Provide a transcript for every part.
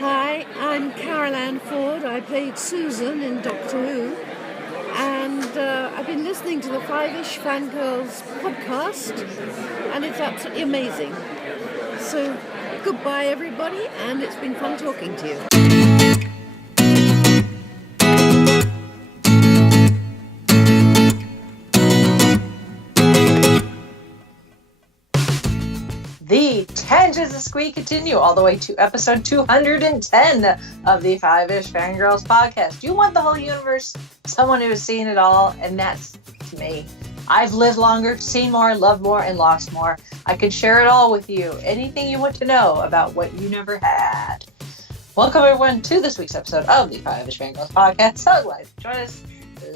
Hi, I'm Carol Ann Ford. I played Susan in Doctor Who. And I've been listening to the Five-ish Fangirls podcast, and it's absolutely amazing. So, goodbye everybody, and it's been fun talking to you. The tangents of Squee continue all the way to episode 210 of the Five-ish Fangirls podcast. You want the whole universe, someone who has seen it all, and that's me. I've lived longer, seen more, loved more, and lost more. I can share it all with you. Anything you want to know about what you never had. Welcome everyone to this week's episode of the Five-ish Fangirls podcast. So glad to join us.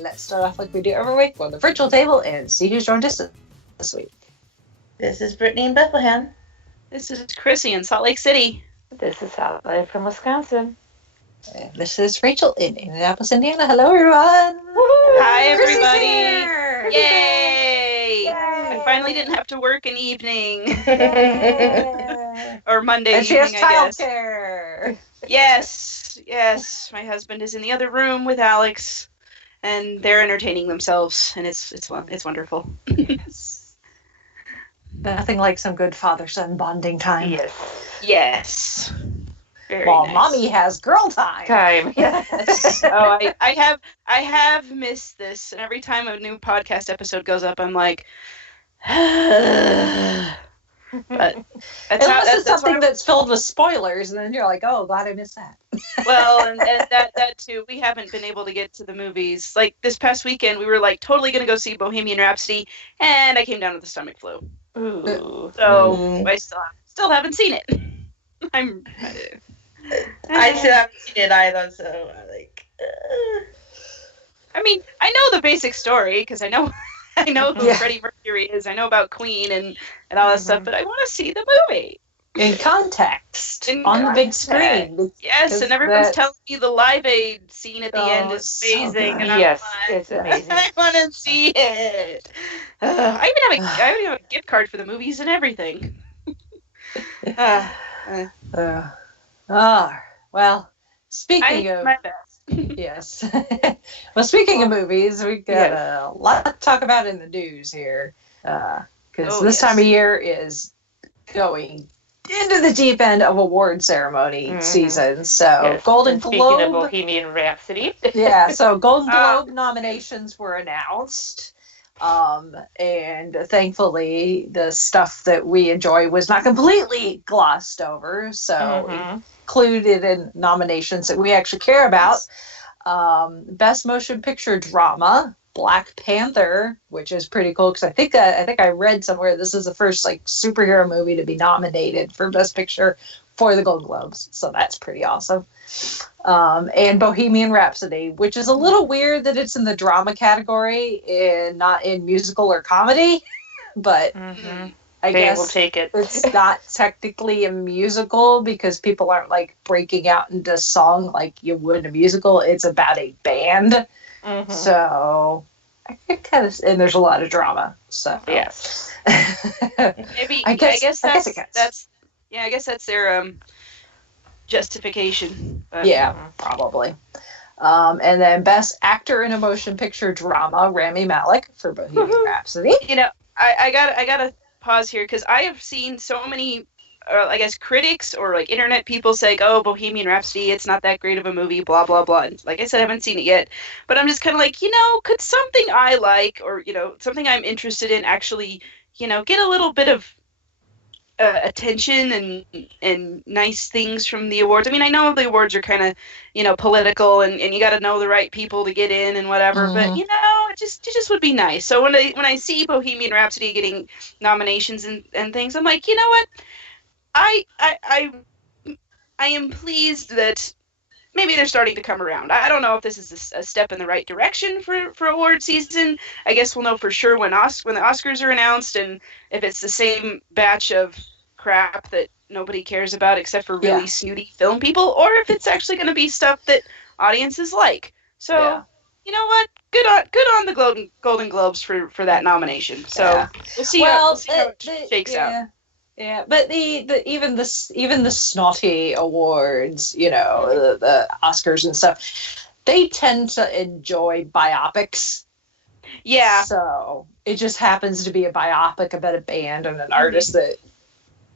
Let's start off like we do every week with the virtual table and see who's joined us this week. This is Brittany in Bethlehem. This is Chrissy in Salt Lake City. This is Sally from Wisconsin. And this is Rachel in Indianapolis, Indiana. Hello, everyone. Woo-hoo. Hi, everybody. Yay! Yay! I finally didn't have to work an evening. Or Monday and evening, she has I guess. childcare. Yes. My husband is in the other room with Alex, and they're entertaining themselves, and it's wonderful. Yes. Nothing like some good father-son bonding time. Yes. Very While nice. mommy has girl time. Yes. Oh, I have missed this, and every time a new podcast episode goes up, I'm like, but unless it's something that's filled with spoilers, and then you're like, oh, glad I missed that. Well, and that too. We haven't been able to get to the movies. Like this past weekend, we were like totally going to go see Bohemian Rhapsody, and I came down with the stomach flu. Ooh. So I still haven't seen it. I still haven't seen it either, so I mean, I know the basic story because I know who Freddie Mercury is. I know about Queen and all that stuff, but I want to see the movie. In context, on the big screen. Yes, and everyone's telling me the Live Aid scene at the end is amazing. So and I'm yes, like, it's amazing. I want to see it. I even have a gift card for the movies and everything. Well, speaking I of my best. yes, well, speaking of movies, we got a lot to talk about in the news here because this time of year is going into the deep end of award ceremony season. So Golden Globe. Speaking of Bohemian Rhapsody. So Golden Globe nominations were announced. And thankfully the stuff that we enjoy was not completely glossed over. So included in nominations that we actually care about. Best Motion Picture Drama, Black Panther, which is pretty cool because I think I read somewhere this is the first like superhero movie to be nominated for Best Picture for the Golden Globes, so that's pretty awesome. And Bohemian Rhapsody, which is a little weird that it's in the drama category and not in musical or comedy, but I guess will take it. It's not technically a musical because people aren't like breaking out into song like you would in a musical. It's about a band. So I think and there's a lot of drama. So yes, maybe I guess that's their justification. Yeah, probably. And then Best Actor in a Motion Picture Drama, Rami Malek for Bohemian Rhapsody. You know, I gotta pause here because I have seen so many. I guess critics or like internet people say, oh, Bohemian Rhapsody, it's not that great of a movie, blah, blah, blah. And like I said, I haven't seen it yet, but I'm just kind of like, could something I like or, something I'm interested in actually, get a little bit of attention and nice things from the awards. I mean, I know the awards are kind of, political and you got to know the right people to get in and whatever, but it just would be nice. So when I see Bohemian Rhapsody getting nominations and things, I'm like, you know what? I am pleased that maybe they're starting to come around. I don't know if this is a step in the right direction for award season. I guess we'll know for sure when the Oscars are announced and if it's the same batch of crap that nobody cares about except for really snooty film people, or if it's actually going to be stuff that audiences like. So, you know what? Good on the Golden Globes for that nomination. So we'll see how it shakes out. Yeah, but even the snotty awards, you know, the Oscars and stuff, they tend to enjoy biopics. Yeah. So it just happens to be a biopic about a band and an artist that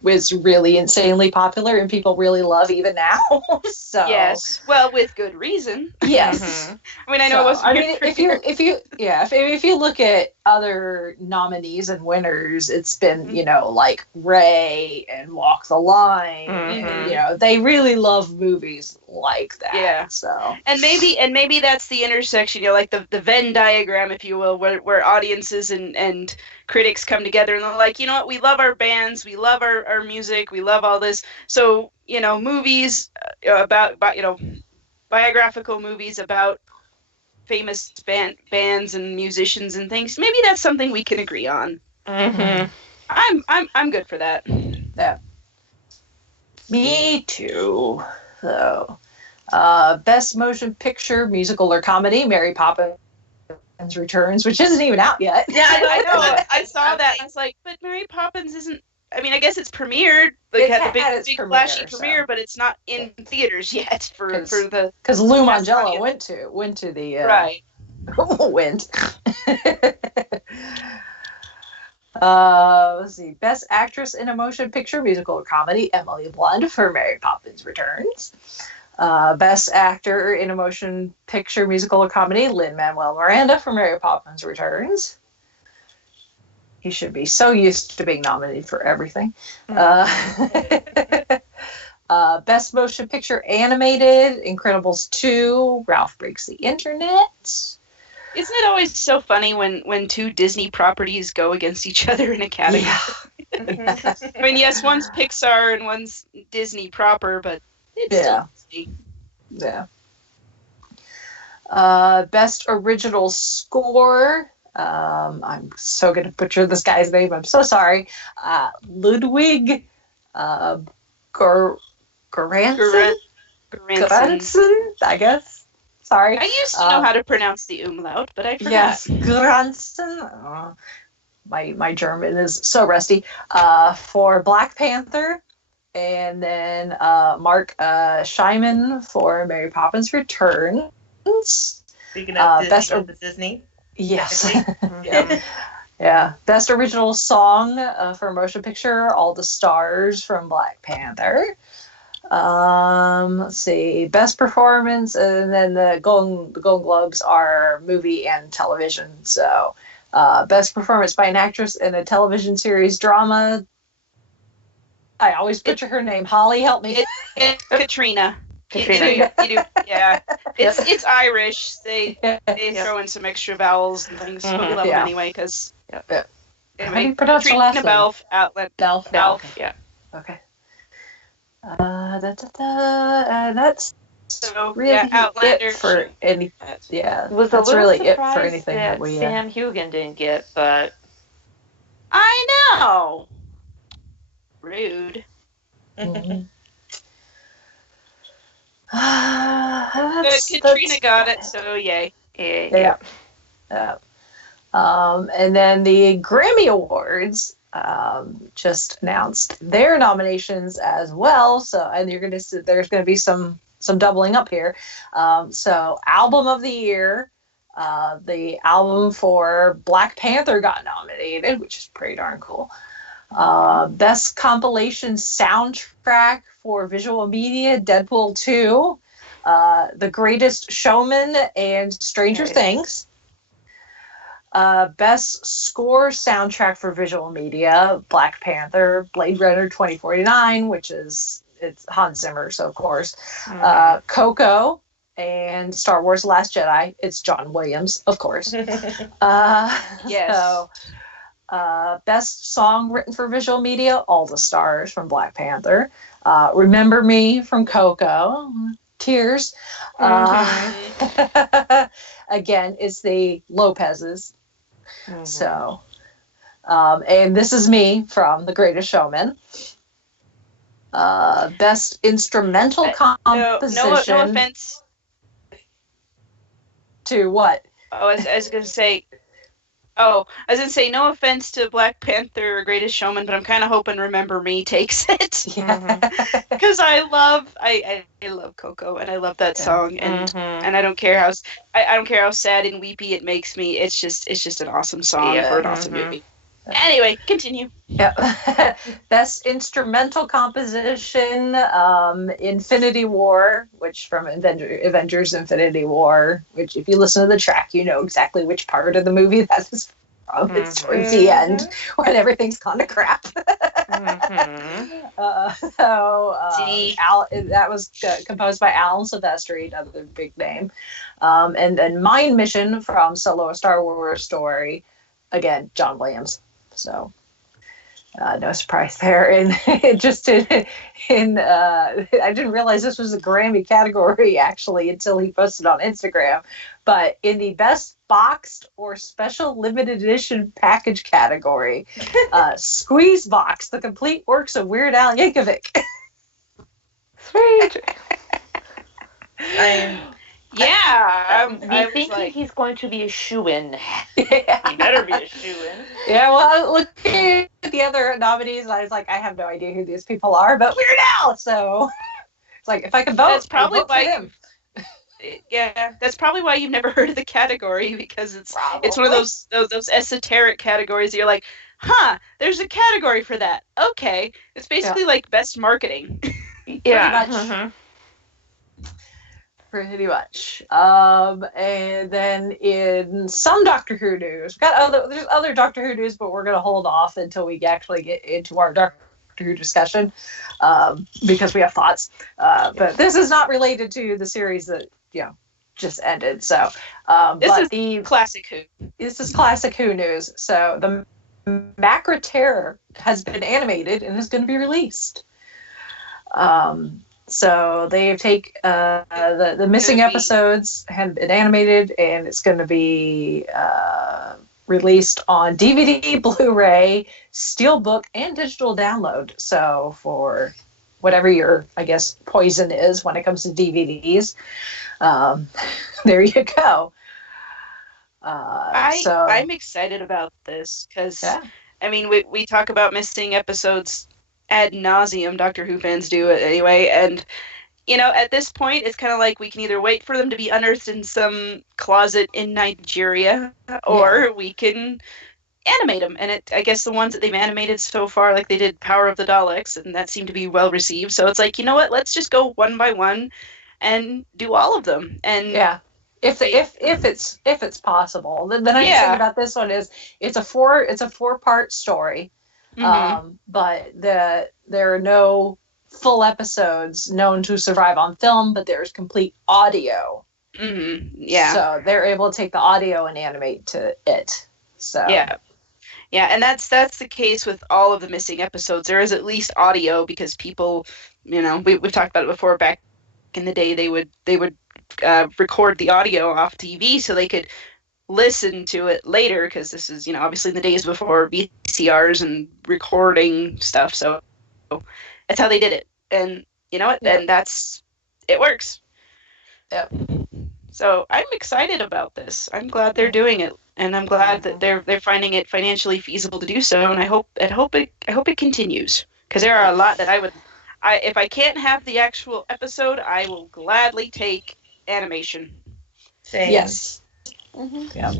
was really insanely popular and people really love even now. So Yes. Well, with good reason. yes. I mean, I know it wasn't. I mean, if you look at other nominees and winners, it's been like Ray and Walk the Line, and they really love movies like that. Yeah. So and maybe that's the intersection, like the Venn diagram, if you will, where audiences and critics come together and they're like, you know what, we love our bands, we love our music, we love all this. So movies about biographical movies about famous bands and musicians and things. Maybe that's something we can agree on. I'm good for that. Yeah. Me too. So, best motion picture, musical or comedy, Mary Poppins Returns, which isn't even out yet. Yeah, I know. I saw that. I was like, but Mary Poppins isn't. I mean, I guess it's premiered. It had the had big premiere, flashy premiere, but it's not in theaters yet for the. Because Lou Mangello went to the right. went. Let's see. Best actress in a motion picture, musical or comedy, Emily Blunt for Mary Poppins Returns. Best actor in a motion picture, musical or comedy, Lin-Manuel Miranda for Mary Poppins Returns. He should be so used to being nominated for everything. Best motion picture animated, Incredibles 2, Ralph Breaks the Internet. Isn't it always so funny when two Disney properties go against each other in a category? Yeah. I mean, yes, one's Pixar and one's Disney proper, but it's still Disney. Yeah. Best original score. I'm so going to butcher this guy's name. I'm so sorry. Ludwig Göransson, I guess. Sorry. I used to know how to pronounce the umlaut, but I forgot. Yes, Göransson. My German is so rusty. For Black Panther, and then Mark Scheiman for Mary Poppins Returns. Speaking of Disney. Yes. Yeah. Best original song for a motion picture, All the Stars from Black Panther. Let's see. Best performance, and then the Golden Globes are movie and television. So, best performance by an actress in a television series drama. I always butcher her name. Holly, help me. It's Katrina. Katrina. You do, yeah. It's Irish. They throw in some extra vowels and things. But we love them anyway because. Anyway, How do you pronounce the last name? Belf. Yeah. Okay. That's So really Outlander it for any. Yeah, Was that's a little really it surprised for anything that we. Sam Hugan didn't get, but I know. Rude. Mhm. But Katrina got it, so yay. Yeah. And then the Grammy Awards just announced their nominations as well. So, and there's going to be some doubling up here. So, Album of the Year, the album for Black Panther got nominated, which is pretty darn cool. Best compilation soundtrack for visual media, Deadpool 2, The Greatest Showman, and Stranger Things. Best score soundtrack for visual media, Black Panther, Blade Runner 2049, it's Hans Zimmer, so of course. Coco and Star Wars Last Jedi, it's John Williams, of course. Yes. So, best song written for visual media, All the Stars from Black Panther. Remember Me from Coco. Tears. Again, it's the Lopez's. So, and This Is Me from The Greatest Showman. Best instrumental composition. No offense. To what? Oh, I was going to say, Oh, I was gonna say, no offense to Black Panther or Greatest Showman, but I'm kind of hoping Remember Me takes it. Because I love Coco and I love that song, and I don't care how I don't care how sad and weepy it makes me. It's just an awesome song for an awesome movie. Anyway, continue. Yep. Best instrumental composition, Infinity War, which from Avengers Infinity War, which if you listen to the track, you know exactly which part of the movie that is from. It's towards the end when everything's kind of crap. That was composed by Alan Silvestri, another big name. And then Mind Mission from Solo: A Star Wars Story, again, John Williams. So no surprise there. And I didn't realize this was a Grammy category actually until he posted on Instagram. But in the best boxed or special limited edition package category, Squeeze Box: The Complete Works of Weird Al Yankovic. Sweet. I'm thinking he's going to be a shoo-in. He better be a shoo-in. Yeah, well, looking at the other nominees, I was like, I have no idea who these people are, but Weird Al. So it's like, if I can vote, that's probably why him. Yeah, that's probably why you've never heard of the category, because it's one of those esoteric categories that you're like, huh, there's a category for that. Okay, it's basically like best marketing. Yeah. Pretty much. Pretty much. And then in some Doctor Who news, there's other Doctor Who news, but we're going to hold off until we actually get into our Doctor Who discussion because we have thoughts. But this is not related to the series that just ended. So this is classic Who. This is classic Who news. So the Macra Terror has been animated and is going to be released. So they take the missing episodes have been animated, and it's going to be released on DVD, Blu-ray, Steelbook, and digital download. So for whatever your, I guess, poison is when it comes to DVDs, there you go. I'm excited about this because, I mean, we talk about missing episodes ad nauseum. Doctor Who fans do it anyway, and at this point it's kind of like we can either wait for them to be unearthed in some closet in Nigeria, or we can animate them. And I guess the ones that they've animated so far, like they did Power of the Daleks, and that seemed to be well received. So it's like, you know what, let's just go one by one and do all of them. And if it's possible. The nice thing about this one is it's a 4-part story. But there are no full episodes known to survive on film, but there's complete audio. So they're able to take the audio and animate to it. So and that's the case with all of the missing episodes. There is at least audio because people, we've talked about it before. Back in the day, they would record the audio off TV so they could listen to it later, because this is obviously in the days before VCRs and recording stuff, so that's how they did it. And you know what, then it works. So I'm excited about this. I'm glad they're doing it, and I'm glad that they're finding it financially feasible to do so, and I hope it continues, because there are a lot that if I can't have the actual episode, I will gladly take animation. Same. Yes. Yeah.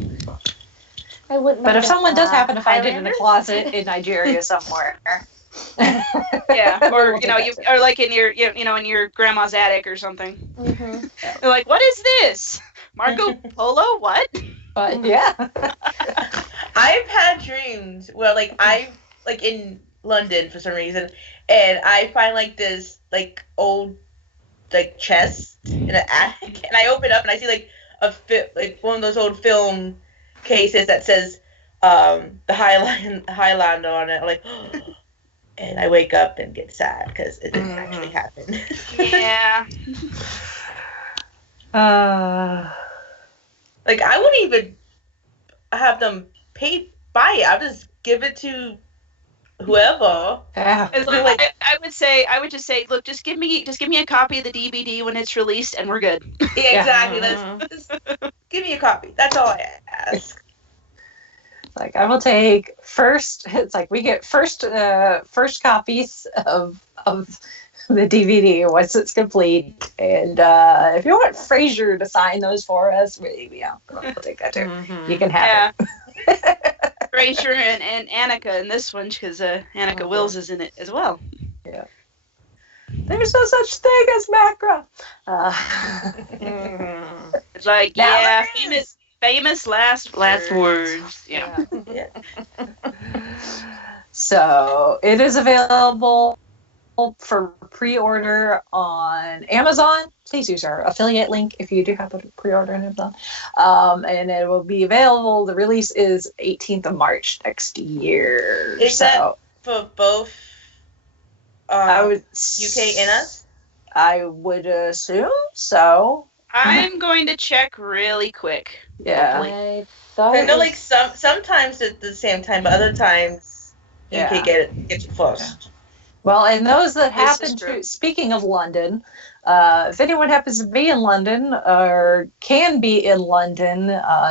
I wouldn't. But if someone does happen to find it in a closet in Nigeria somewhere, or or like in your in your grandma's attic or something. They're like, what is this? Marco Polo? What? But I've had dreams where I in London for some reason, and I find this old chest in an attic, and I open up and I see one of those old film cases that says the Highlander on it. I'm like, and I wake up and get sad because it didn't actually happen. Yeah. I wouldn't even have them buy it. I'll just give it to whoever. Yeah. I would just say, look, just give me a copy of the DVD when it's released, and we're good. Yeah, exactly. Let's just give me a copy. That's all I ask. like, I will take first. It's like we get first copies of the DVD once it's complete, and if you want Frasier to sign those for us, we'll take that too. Mm-hmm. You can have it. Frasier and Annika in this one, because Annika Wills is in it as well. Yeah. There's no such thing as macra. It's like, Now famous last words. Yeah. So it is available for pre-order on Amazon. Please use our affiliate link if you do have a pre-order on Amazon. And it will be available. The release is 18th of March next year. Is that for both UK and us? I would assume so. I'm going to check really quick. Yeah. I thought I know, like sometimes at the same time, but other times UK gets it first. Well, and those that This happen is true. to, speaking of London, if anyone happens to be in London or can be in London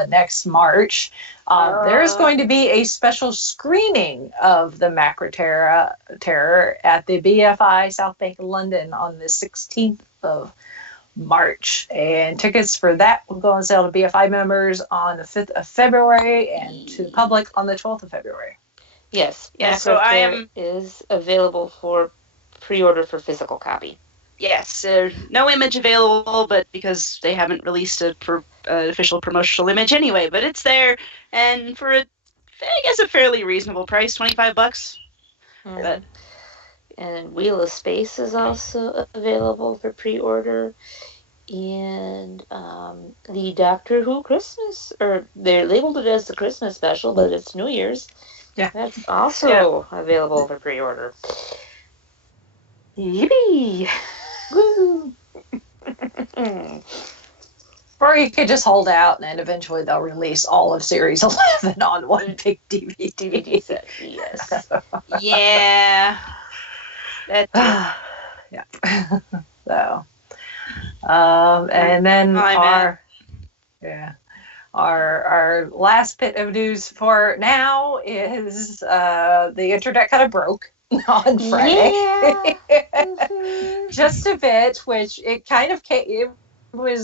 next March, there is going to be a special screening of the Macra Terror at the BFI South Bank of London on the 16th of March. And tickets for that will go on sale to BFI members on the 5th of February and to the public on the 12th of February. Yes. Yeah, so Macro is available for pre-order for physical copy. Yes, no image available, but because they haven't released an official promotional image anyway, but it's there, and for I guess a fairly reasonable price, $25. But And Wheel of Space is also available for pre-order. And the Doctor Who Christmas, or they're labeled it as the Christmas special, but it's New Year's. Yeah. That's also available for pre-order. Yippee! Woo! Or you could just hold out, and then eventually they'll release all of Series 11 on one big DVD. DVD set, yes. yeah, that Yeah. So, and then our last bit of news for now is the internet kind of broke on Friday. Yeah. Just a bit, which it kind of came.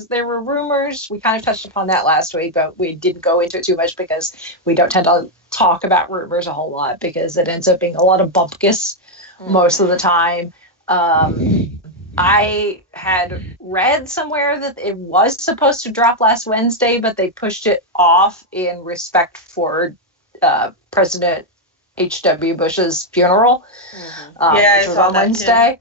There were rumors. We kind of touched upon that last week, but we didn't go into it too much because we don't tend to talk about rumors a whole lot because it ends up being a lot of bumpkus most of the time. I had read somewhere that it was supposed to drop last Wednesday, but they pushed it off in respect for President H.W. Bush's funeral, which was on Wednesday.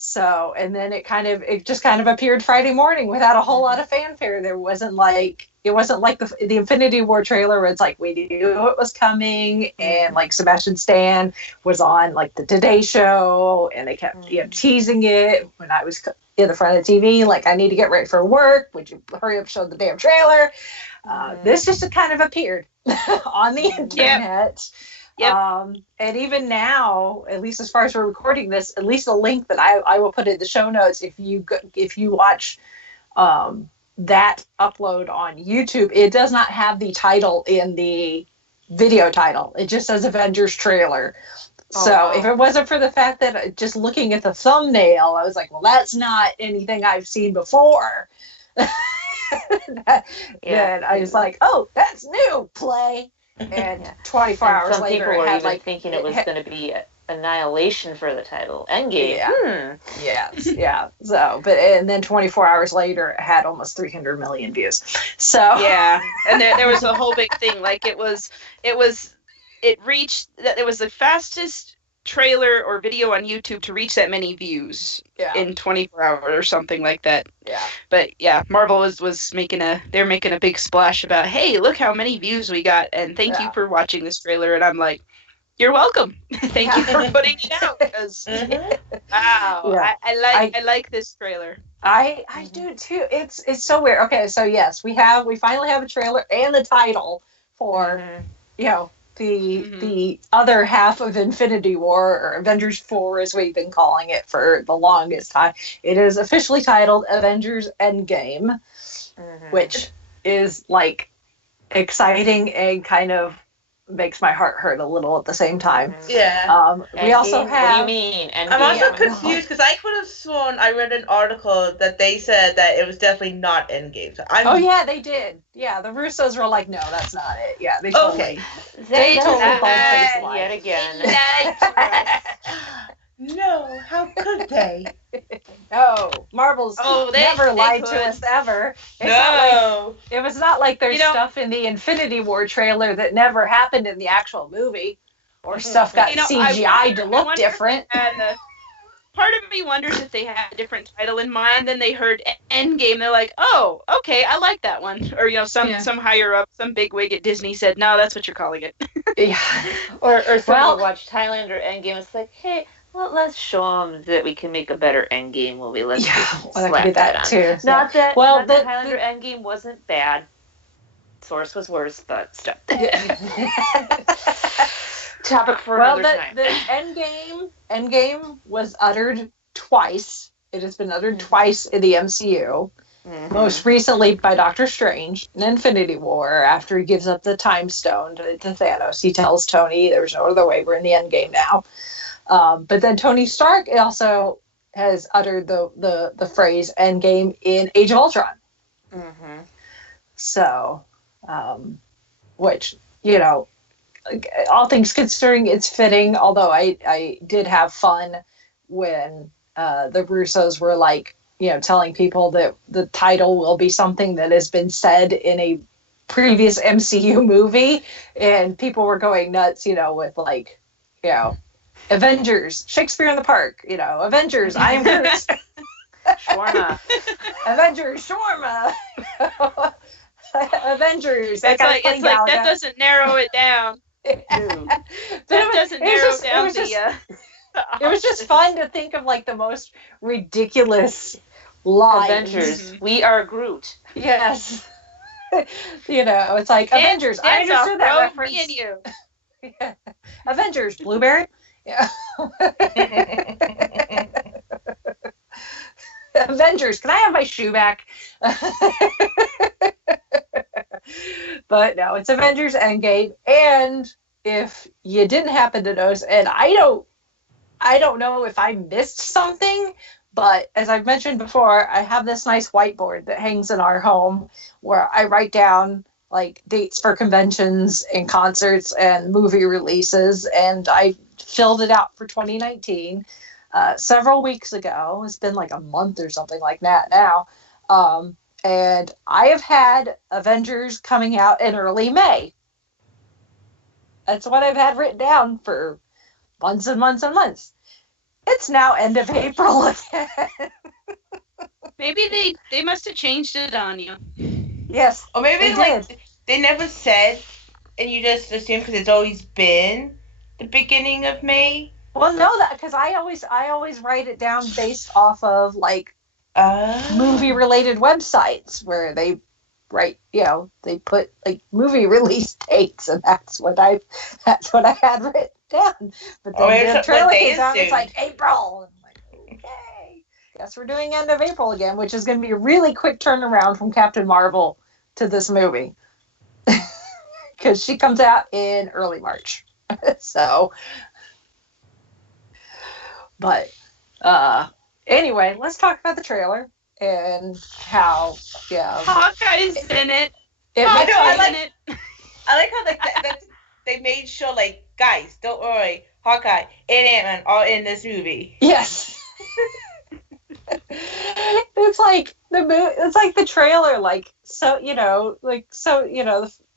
So, and then it just kind of appeared Friday morning without a whole lot of fanfare. It wasn't like the Infinity War trailer where it's like we knew it was coming, and like Sebastian Stan was on like the Today Show, and they kept teasing it when I was in the front of the TV, like I need to get ready for work. Would you hurry up, show the damn trailer? This just kind of appeared on the internet. Yep. And even now, at least as far as we're recording this, at least the link that I will put in the show notes, if you watch that upload on YouTube, it does not have the title in the video title. It just says Avengers trailer. So if it wasn't for the fact that just looking at the thumbnail, I was like, well, that's not anything I've seen before. Then I was like, oh, that's new, play. And 24 hours some later, people it were had even like thinking it was going to be Annihilation for the title. Endgame. Yeah. So, and then 24 hours later, it had almost 300 million views. So yeah, and there was a whole big thing. Like it was the fastest trailer or video on YouTube to reach that many views in 24 hours or something like that. Yeah. But yeah, Marvel was making a big splash about, hey, look how many views we got, and thank you for watching this trailer. And I'm like, you're welcome. Thank you for putting it out. Because wow, I like this trailer. I do too. It's so weird. Okay, so yes, we finally have a trailer and the title for the other half of Infinity War, or Avengers 4 as we've been calling it for the longest time. It is officially titled Avengers Endgame, which is like exciting and kind of makes my heart hurt a little at the same time. Yeah. We also Endgame? have. What do you mean? Endgame? I'm also Yeah. confused because I could have sworn I read an article that they said that it was definitely not Endgame. So Oh yeah, they did. Yeah, the Russos were like, no, that's not it. Yeah, they totally. They totally both lied. yet again. No, how could they? No, Marvel's They never lied could. to us ever. It's No. it was not like there's You know- stuff in the Infinity War trailer that never happened in the actual movie, or stuff got CGI to look different. Part of me wonders if they had a different title in mind. Then they heard Endgame. They're like, oh, okay, I like that one. Or some higher up, some big wig at Disney said, no, that's what you're calling it. Yeah. Or somebody watched Highlander Endgame. It's like, hey, well, let's show them that we can make a better Endgame movie. Let's that slap could be that on. too. Not that. Well, not that Highlander Endgame wasn't bad. Source was worse, but stop. Topic for another time. The Endgame was uttered twice. It has been uttered twice in the MCU. Mm-hmm. Most recently by Doctor Strange in Infinity War, after he gives up the Time Stone to Thanos. He tells Tony, there's no other way, we're in the Endgame now. But then Tony Stark also has uttered the phrase Endgame in Age of Ultron. Mm-hmm. So, which, all things considering, it's fitting, although I did have fun when the Russos were like, telling people that the title will be something that has been said in a previous MCU movie, and people were going nuts, with like, Avengers, Shakespeare in the Park, Avengers, I am Groot. Shawarma. Avengers, shawarma. Avengers. It's like that doesn't narrow it down. That doesn't narrow down It was just fun to think of like the most ridiculous lines. Avengers, we are Groot. Yes. It's like Avengers. I understood that reference. Me and you. Yeah. Avengers, Blueberry. Yeah. Avengers, can I have my shoe back? But no, it's Avengers Endgame. And if you didn't happen to notice, and I don't know if I missed something, but as I've mentioned before, I have this nice whiteboard that hangs in our home where I write down like dates for conventions and concerts and movie releases, and I filled it out for 2019 several weeks ago. It's been like a month or something like that now. And I have had Avengers coming out in early May. That's what I've had written down for months and months and months. It's now end of April again. Maybe they must have changed it on you. Yes. Or maybe they never said, and you just assume because it's always been the beginning of May. Well, no, because I always write it down based off of like movie related websites where they write, they put like movie release dates, and that's what I had written down. But then the trailer came out, it's like April. I'm like, okay, guess we're doing end of April again, which is going to be a really quick turnaround from Captain Marvel to this movie, because she comes out in early March. So, but anyway, let's talk about the trailer and how Hawkeye's in it. I like how they made sure, like, guys, don't worry, Hawkeye and Ant-Man are in this movie. Yes. It's like the trailer,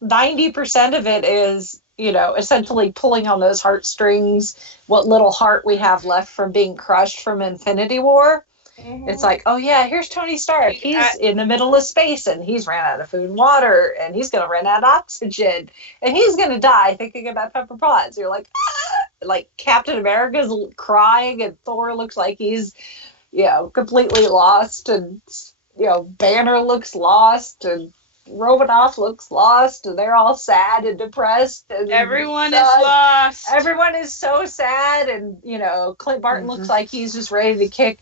90% of it is, essentially pulling on those heartstrings, what little heart we have left from being crushed from Infinity War. Mm-hmm. It's like, oh yeah, here's Tony Stark. He's in the middle of space, and he's ran out of food and water, and he's going to run out of oxygen, and he's going to die thinking about Pepper Potts. You're like, like Captain America's crying, and Thor looks like he's, completely lost, and, Banner looks lost, and Romanoff looks lost, and they're all sad and depressed. And everyone is lost. Everyone is so sad, and Clint Barton looks like he's just ready to kick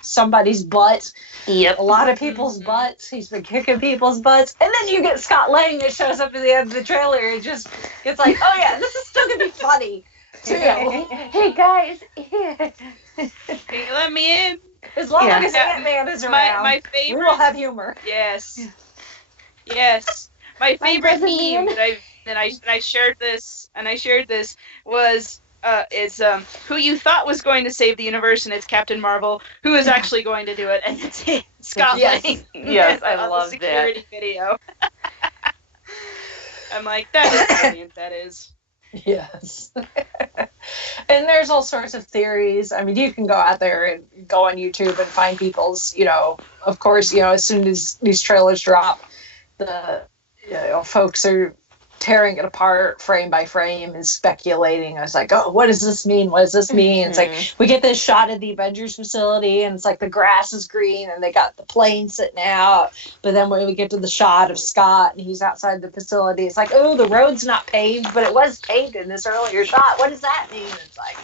somebody's butt. Yep. A lot of people's butts. He's been kicking people's butts. And then you get Scott Lang that shows up at the end of the trailer. It's like, oh yeah, this is still going to be funny. Too. Hey guys. Can you let me in? As long as Ant-Man is around, my favorite, we will have humor. Yes. My favorite meme that I shared this was it's who you thought was going to save the universe, and it's Captain Marvel, who is actually going to do it, and it's Scott Lang. Yes, I love the security video. I'm like, that is brilliant. That is. Yes. And there's all sorts of theories. I mean, you can go out there and go on YouTube and find people's, of course, as soon as these trailers drop, the folks are tearing it apart frame by frame and speculating. I was like, oh, what does this mean? What does this mean? It's like, we get this shot of the Avengers facility and it's like the grass is green and they got the plane sitting out. But then when we get to the shot of Scott and he's outside the facility, it's like, oh, the road's not paved, but it was paved in this earlier shot. What does that mean? It's like,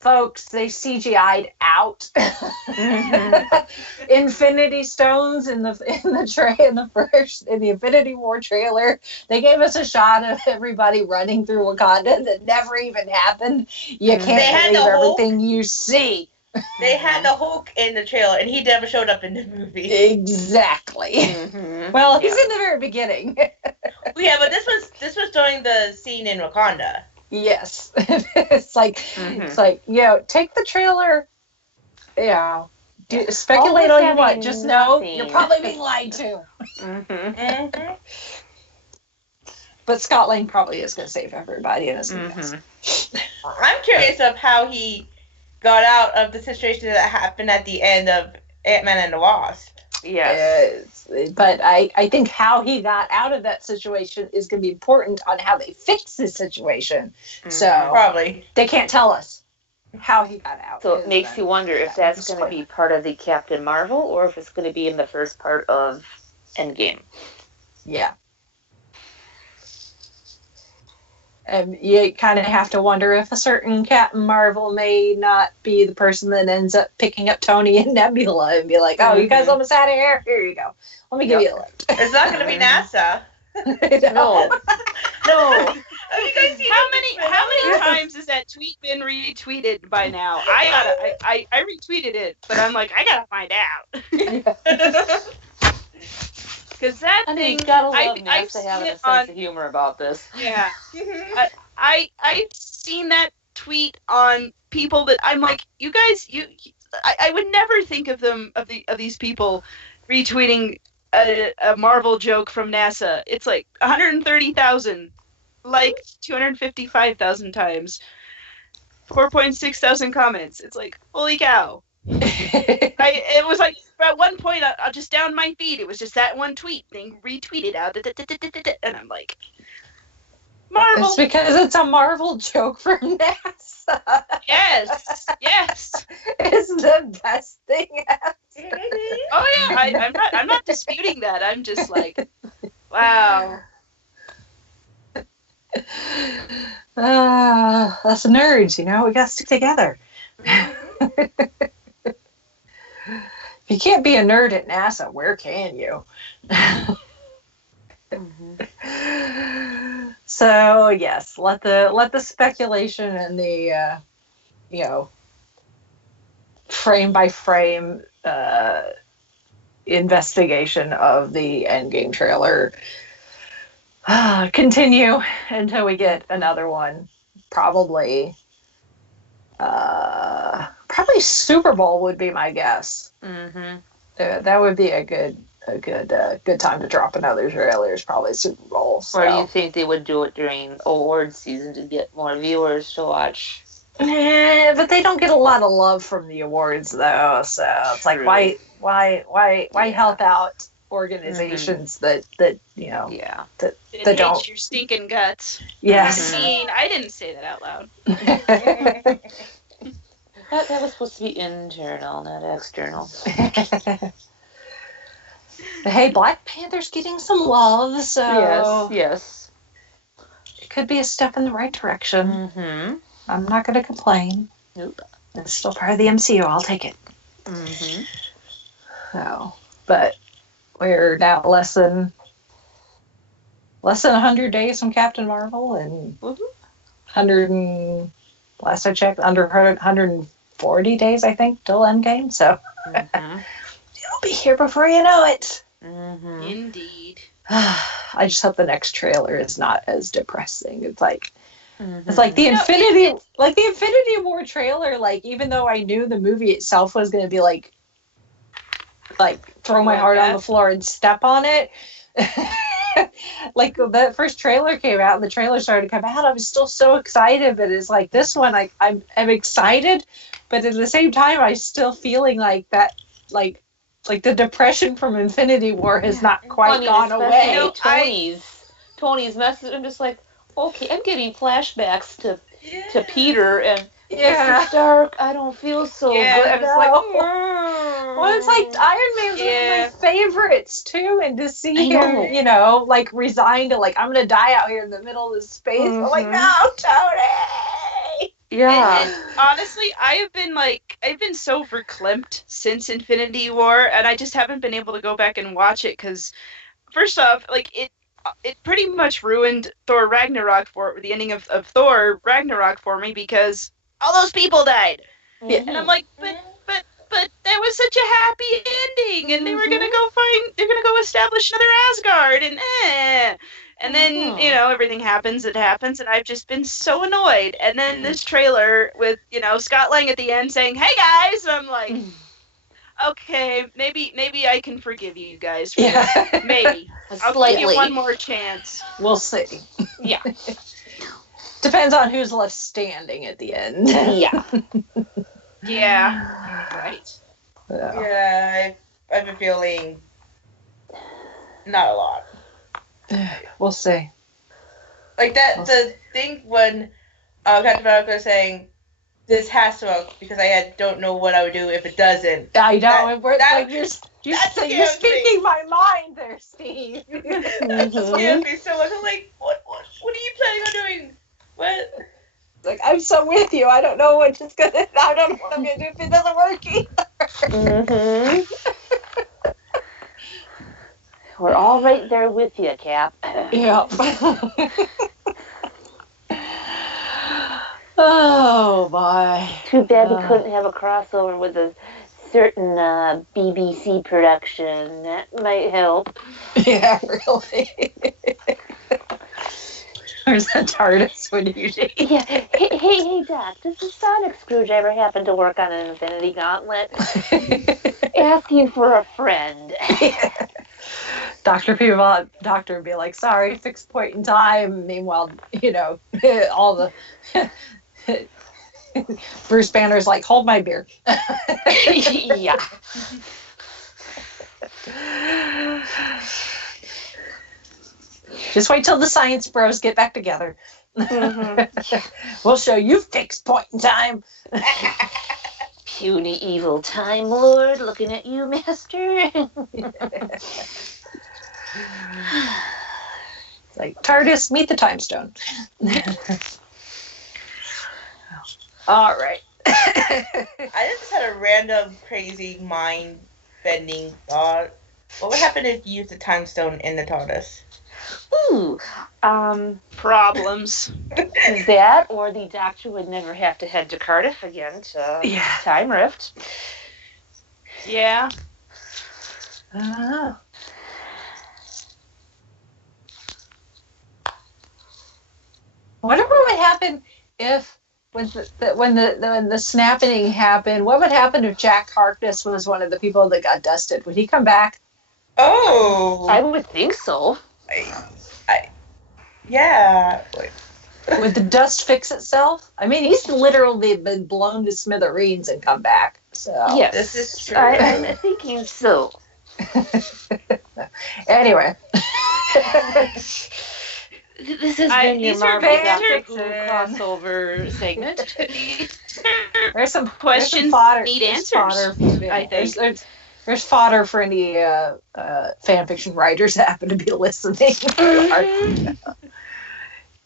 folks, they CGI'd out Infinity Stones in the Infinity War trailer. They gave us a shot of everybody running through Wakanda that never even happened. You can't believe everything you see. They had the Hulk in the trailer, and he never showed up in the movie. Exactly. Well, he's in the very beginning. Yeah, but this was during the scene in Wakanda. Yes. It's like, take the trailer, speculate all you want. Just know you're probably being lied to. But Scott Lang probably is going to save everybody in his I'm curious of how he got out of the situation that happened at the end of Ant-Man and the Wasp. Yes. But I think how he got out of that situation is going to be important on how they fix the situation. So probably they can't tell us how he got out. So it makes you wonder if that's going to be part of the Captain Marvel or if it's going to be in the first part of Endgame. Yeah. And you kind of have to wonder if a certain Captain Marvel may not be the person that ends up picking up Tony and Nebula and be like, oh, you guys almost out of here? Here you go. Let me give you a lift. It's not going to be NASA. No. Have you guys seen how many times has that tweet been retweeted by now? I retweeted it, but I'm like, I gotta find out. Because that thing, you gotta love I've NASA seen having it a sense of humor about this. Yeah. I've seen that tweet on people that I'm like, you guys, I would never think of these people retweeting a Marvel joke from NASA. It's like 130,000, like 255,000 times, 4.6 thousand comments. It's like, holy cow. It was like at one point I just down my feed. It was just that one tweet thing retweeted out, and I'm like, Marvel. It's because it's a Marvel joke from NASA. Yes. It's the best thing ever. Oh yeah, I'm not disputing that. I'm just like, wow. Us nerds, we gotta stick together. If you can't be a nerd at NASA, where can you? So yes, let the speculation and the frame by frame investigation of the Endgame trailer continue until we get another one. Probably Super Bowl would be my guess. That would be a good time to drop another trailer. Is probably Super Bowl. So. Or do you think they would do it during award season to get more viewers to watch? But they don't get a lot of love from the awards though. So it's like why help out organizations that don't hate your stinking guts. Yes. I didn't say that out loud. That was supposed to be internal, not external. Hey, Black Panther's getting some love, so yes, it could be a step in the right direction. I'm not going to complain. Nope. It's still part of the MCU. I'll take it. Mm-hmm. So, but we're now less than 100 days from Captain Marvel, and 100 and last I checked, under 140 days, I think, till Endgame. So it'll be here before you know it. Mm-hmm. Indeed. I just hope the next trailer is not as depressing. It's like Mm-hmm. it's like the Infinity War trailer. Like, even though I knew the movie itself was going to be like throw my heart on the floor and step on it. Like, the first trailer came out and the trailer started to come out, I was still so excited. But it's like this one, I'm excited, but at the same time, I'm still feeling like that, like the depression from Infinity War has not quite gone away. Tony's message. I'm just like, okay, I'm getting flashbacks to Peter and Mr. Stark. I don't feel so good. I'm just like, well, it's like Iron Man's one of my favorites too, and to see him, like, resigned to, like, I'm gonna die out here in the middle of this space. I'm like, no, Tony. Yeah. And honestly, I've been so verklempt since Infinity War, and I just haven't been able to go back and watch it because, first off, like, it pretty much ruined Thor Ragnarok the ending of Thor Ragnarok for me, because all those people died. Yeah. And I'm like, but that was such a happy ending, and they're gonna go establish another Asgard, and then everything happens that happens, and I've just been so annoyed. And then this trailer with Scott Lang at the end saying, "Hey guys," and I'm like, okay, maybe I can forgive you guys for this. Maybe I'll give you one more chance. We'll see. Yeah. Depends on who's left standing at the end. Yeah. Yeah. Right. Yeah, I've been feeling not a lot. We'll see. Like that, the thing when Captain America was saying, "This has to work," because I don't know what I would do if it doesn't. I know. You're speaking my mind there, Steve. That scares me so much. I'm like, what are you planning on doing? What? Like, I'm so with you. I don't know I don't know what I'm gonna do if it doesn't work either. We're all right there with you, Cap. Yeah. Oh my. Too bad we couldn't have a crossover with a certain BBC production. That might help. Yeah, really. Where's the TARDIS when you need? Yeah. Hey, Doc, does the sonic screwdriver happen to work on an Infinity Gauntlet? Asking for a friend. Yeah. Doctor would be like, sorry, fixed point in time. Meanwhile, all the Bruce Banner's like, hold my beer. Yeah. Just wait till the science bros get back together. We'll show you fixed point in time. Puny evil Time Lord, looking at you, Master. It's like, TARDIS, meet the time stone. All right. I just had a random, crazy, mind-bending thought. What would happen if you used the time stone in the TARDIS? Ooh, problems. That, or the Doctor would never have to head to Cardiff again to Time Rift. Yeah. I wonder what would happen if, when the snapping happened, what would happen if Jack Harkness was one of the people that got dusted? Would he come back? Oh! I would think so. Yeah. Would the dust fix itself? I mean, he's literally been blown to smithereens and come back. So yes, this is true. I'm thinking so. Anyway. This has been your Marvel Doctor Who crossover segment. There's some questions fodder, need answers. I think there's fodder for any fan fiction writers that happen to be listening.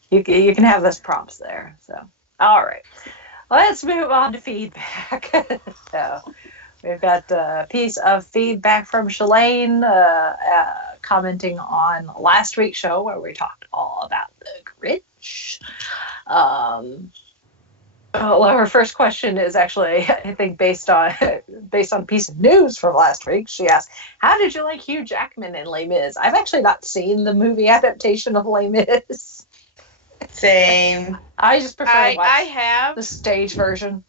You can have those prompts there. So, all right. Let's move on to feedback. So we've got a piece of feedback from Shalane commenting on last week's show where we talked all about the Grinch. Well, her first question is actually, I think, based on a piece of news from last week. She asked, "How did you like Hugh Jackman in Les Mis?" I've actually not seen the movie adaptation of Les Mis. Same. I just prefer to watch I have the stage version.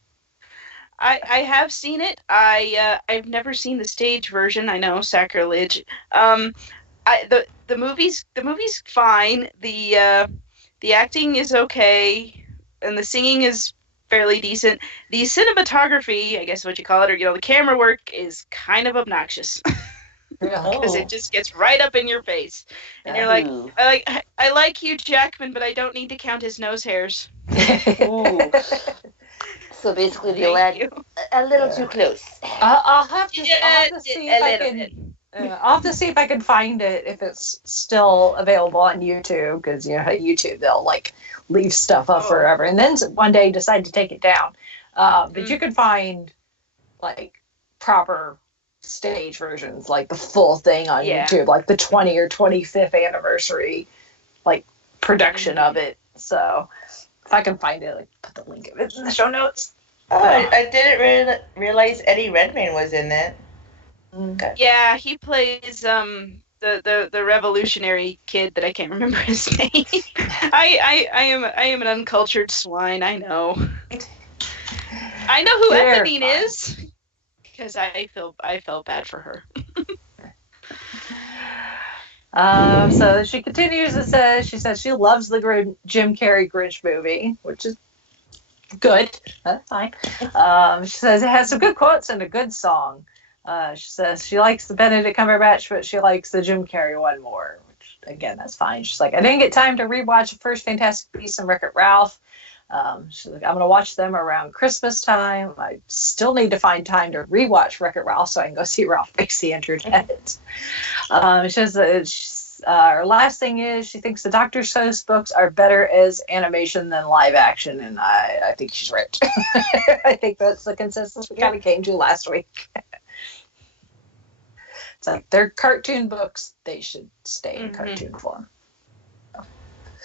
I have seen it. I've never seen the stage version. I know, sacrilege. The movie's fine. The acting is okay, and the singing is fairly decent. The cinematography, I guess what you call it, or the camera work is kind of obnoxious because it just gets right up in your face, and you're like, I like Hugh Jackman, but I don't need to count his nose hairs. Ooh. So basically, the lad a little too close. I'll have to see if I can. I'll have to see if I can find it if it's still available on YouTube, because YouTube they'll like leave stuff up forever and then one day decide to take it down. But you can find like proper stage versions, like the full thing on YouTube, like the 20 or 25th anniversary like production of it. So if I can find it, like put the link of it in the show notes. I didn't realize Eddie Redmayne was in it. Okay. Yeah, he plays the revolutionary kid that I can't remember his name. I am an uncultured swine. I know. I know who Ethemine is because I felt bad for her. So she continues and she says she loves the Jim Carrey Grinch movie, which is good. That's fine. She says it has some good quotes and a good song. She says she likes the Benedict Cumberbatch, but she likes the Jim Carrey one more, which, again, that's fine. She's like, I didn't get time to rewatch the first Fantastic Beasts and Wreck-It Ralph. She's like, I'm going to watch them around Christmas time. I still need to find time to rewatch Wreck-It Ralph so I can go see Ralph Fix the Internet. She says her last thing is she thinks the Dr. Seuss books are better as animation than live action, and I think she's right. I think that's the consensus we kind of came to last week. It's like they're cartoon books; they should stay in cartoon form.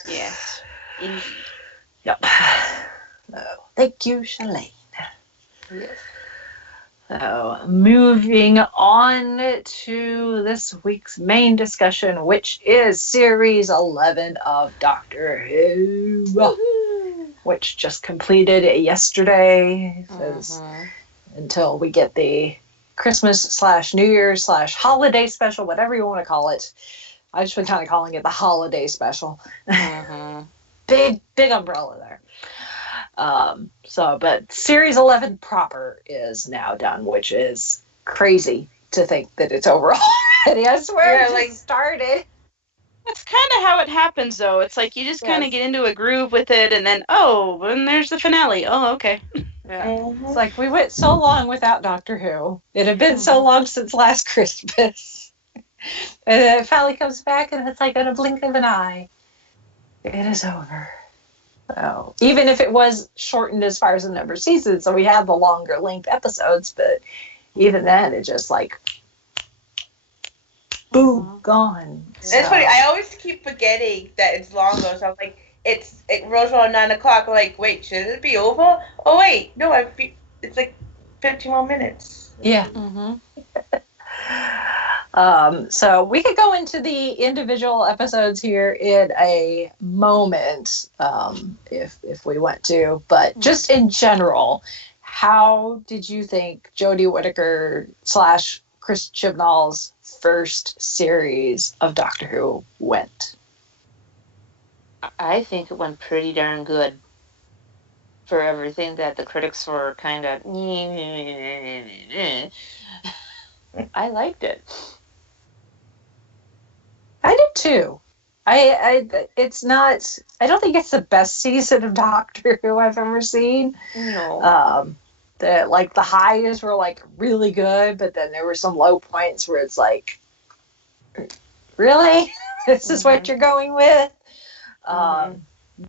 Yes. Yep. Thank you, Shalane. Yes. So, moving on to this week's main discussion, which is Series 11 of Doctor Who, which just completed yesterday. Until we get the Christmas/New Year's/holiday special, whatever you want to call it. I've just been kind of calling it the holiday special. Big umbrella there. But Series 11 proper is now done, which is crazy to think that it's over already. I swear it just started. That's kind of how it happens, though. It's like you just kind of get into a groove with it, and then, and there's the finale. Oh, okay. Yeah. It's like we went so long without Doctor Who. It had been so long since last Christmas. And then it finally comes back, and it's like in a blink of an eye. It is over. So, even if it was shortened as far as the number of seasons, so we have the longer length episodes, but even then, it just like, boom, gone. So. It's funny. I always keep forgetting that it's longer. So I'm like, it rolls around 9 o'clock. I'm like, wait, should it be over? Oh wait, no, it's like 15 more minutes. Yeah. So we could go into the individual episodes here in a moment, if we want to. But just in general, how did you think Jodie Whittaker / Chris Chibnall's first series of Doctor Who went? I think it went pretty darn good for everything that the critics were kind of. I liked it. I did too. It's not. I don't think it's the best season of Doctor Who I've ever seen. No. The highs were like really good, but then there were some low points where it's like, really, this is what you're going with.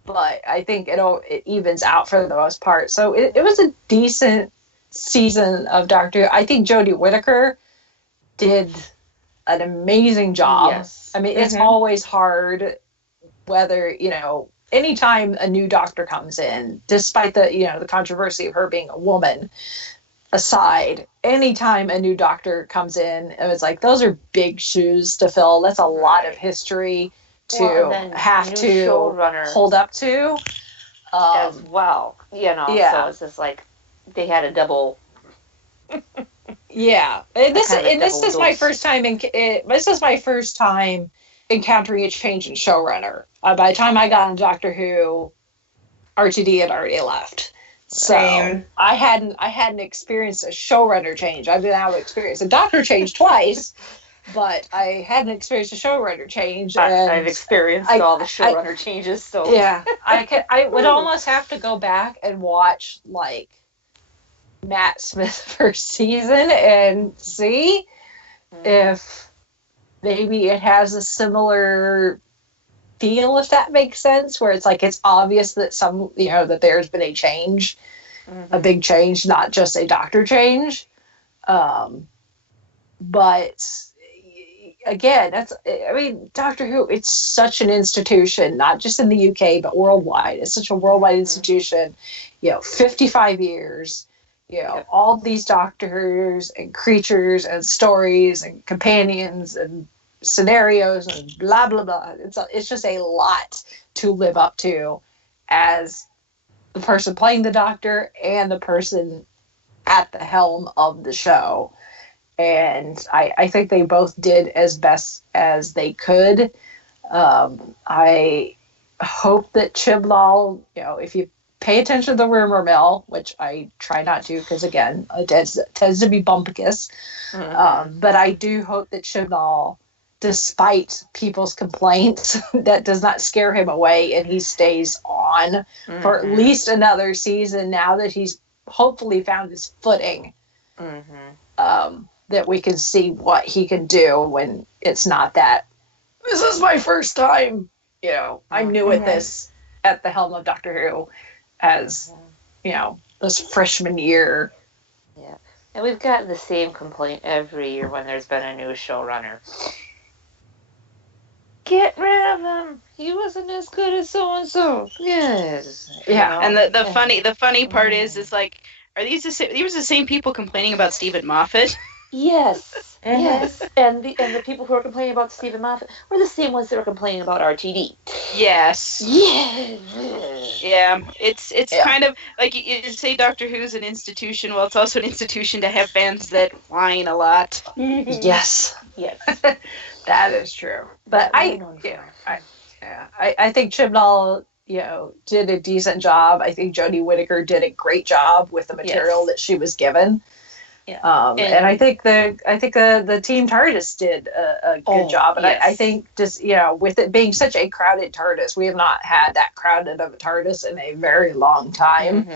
but I think it evens out for the most part. So it was a decent season of Doctor Who. I think Jodie Whittaker did an amazing job. Yes. I mean, it's always hard whether, anytime a new doctor comes in, despite the controversy of her being a woman aside, anytime a new doctor comes in, it's like, those are big shoes to fill. That's a lot of history to have to hold up to. As well, so it's just like they had a double. Yeah, and this is my first time encountering a change in showrunner. By the time I got on Doctor Who, RTD had already left. So Same. I hadn't experienced a showrunner change. I've been able to experience a doctor change twice, but I hadn't experienced a showrunner change. And I've experienced all the showrunner changes. So yeah, I would almost have to go back and watch like Matt Smith's first season and see if maybe it has a similar feel, if that makes sense, where it's like it's obvious that that there's been a change, a big change, not just a doctor change. But again, Doctor Who, it's such an institution, not just in the UK but worldwide. It's such a worldwide institution. 55 years. All these doctors and creatures and stories and companions and scenarios and blah blah blah. It's just a lot to live up to as the person playing the doctor and the person at the helm of the show. And I think they both did as best as they could. I hope that Chibnall, if you pay attention to the rumor mill, which I try not to because, again, it tends to be bumpkiss. But I do hope that Chibnall, despite people's complaints, that does not scare him away and he stays on for at least another season now that he's hopefully found his footing. That we can see what he can do when it's not that, this is my first time, I'm new at this, at the helm of Doctor Who, as, this freshman year. Yeah. And we've gotten the same complaint every year when there's been a new showrunner. Get rid of him. He wasn't as good as so-and-so. Yes. Yeah. And the funny part is like, are these the same people complaining about Stephen Moffat? Yes, yes, and the people who are complaining about Stephen Moffat were the same ones that were complaining about RTD. Yes. Yes. Yeah, it's kind of like you say Doctor Who's an institution. Well, it's also an institution to have fans that whine a lot. Yes. Yes. That is true. But I think Chibnall, did a decent job. I think Jodie Whittaker did a great job with the material that she was given. Yeah. And I think the Team TARDIS did a good job. And I think just, with it being such a crowded TARDIS, we have not had that crowded of a TARDIS in a very long time.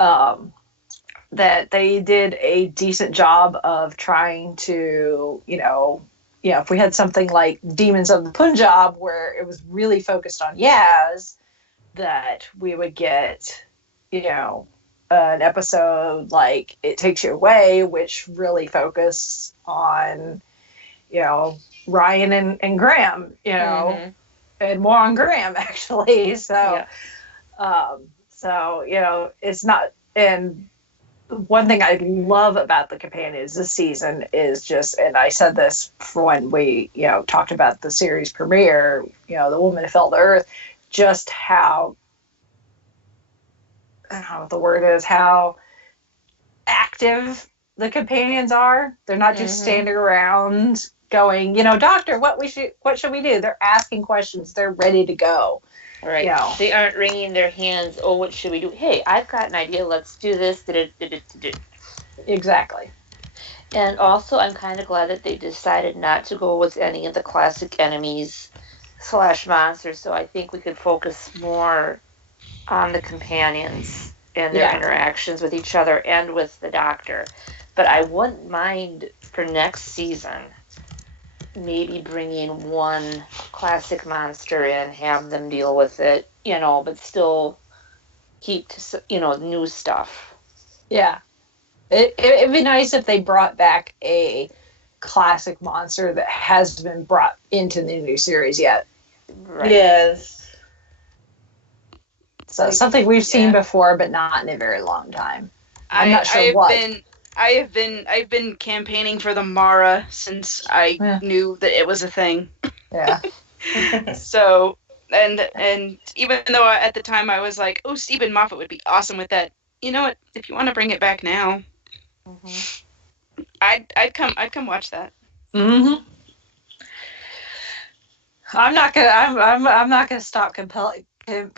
That they did a decent job of trying to, if we had something like Demons of the Punjab where it was really focused on Yaz, that we would get, an episode like It Takes You Away, which really focused on, Ryan and Graham, and more on Graham actually. So, it's not. And one thing I love about the companions this season is just, and I said this for when we, talked about the series premiere, The Woman Who Fell to Earth, just how, I don't know what the word is, how active the companions are. They're not just standing around going, doctor, what should we do? They're asking questions. They're ready to go. Right. They aren't wringing their hands. Oh, what should we do? Hey, I've got an idea. Let's do this. Exactly. And also, I'm kind of glad that they decided not to go with any of the classic enemies / monsters. So I think we could focus more on the companions and their interactions with each other and with the doctor. But I wouldn't mind for next season maybe bringing one classic monster in, have them deal with it, but still keep to, new stuff. Yeah. It'd be nice if they brought back a classic monster that has been brought into the new series yet. Right. Yes. So something we've seen before, but not in a very long time. I'm not sure what. I've been campaigning for the Mara since I knew that it was a thing. Yeah. So, and even though at the time I was like, oh, Stephen Moffat would be awesome with that. You know what? If you want to bring it back now, I'd come watch that. Mm-hmm. I'm not gonna stop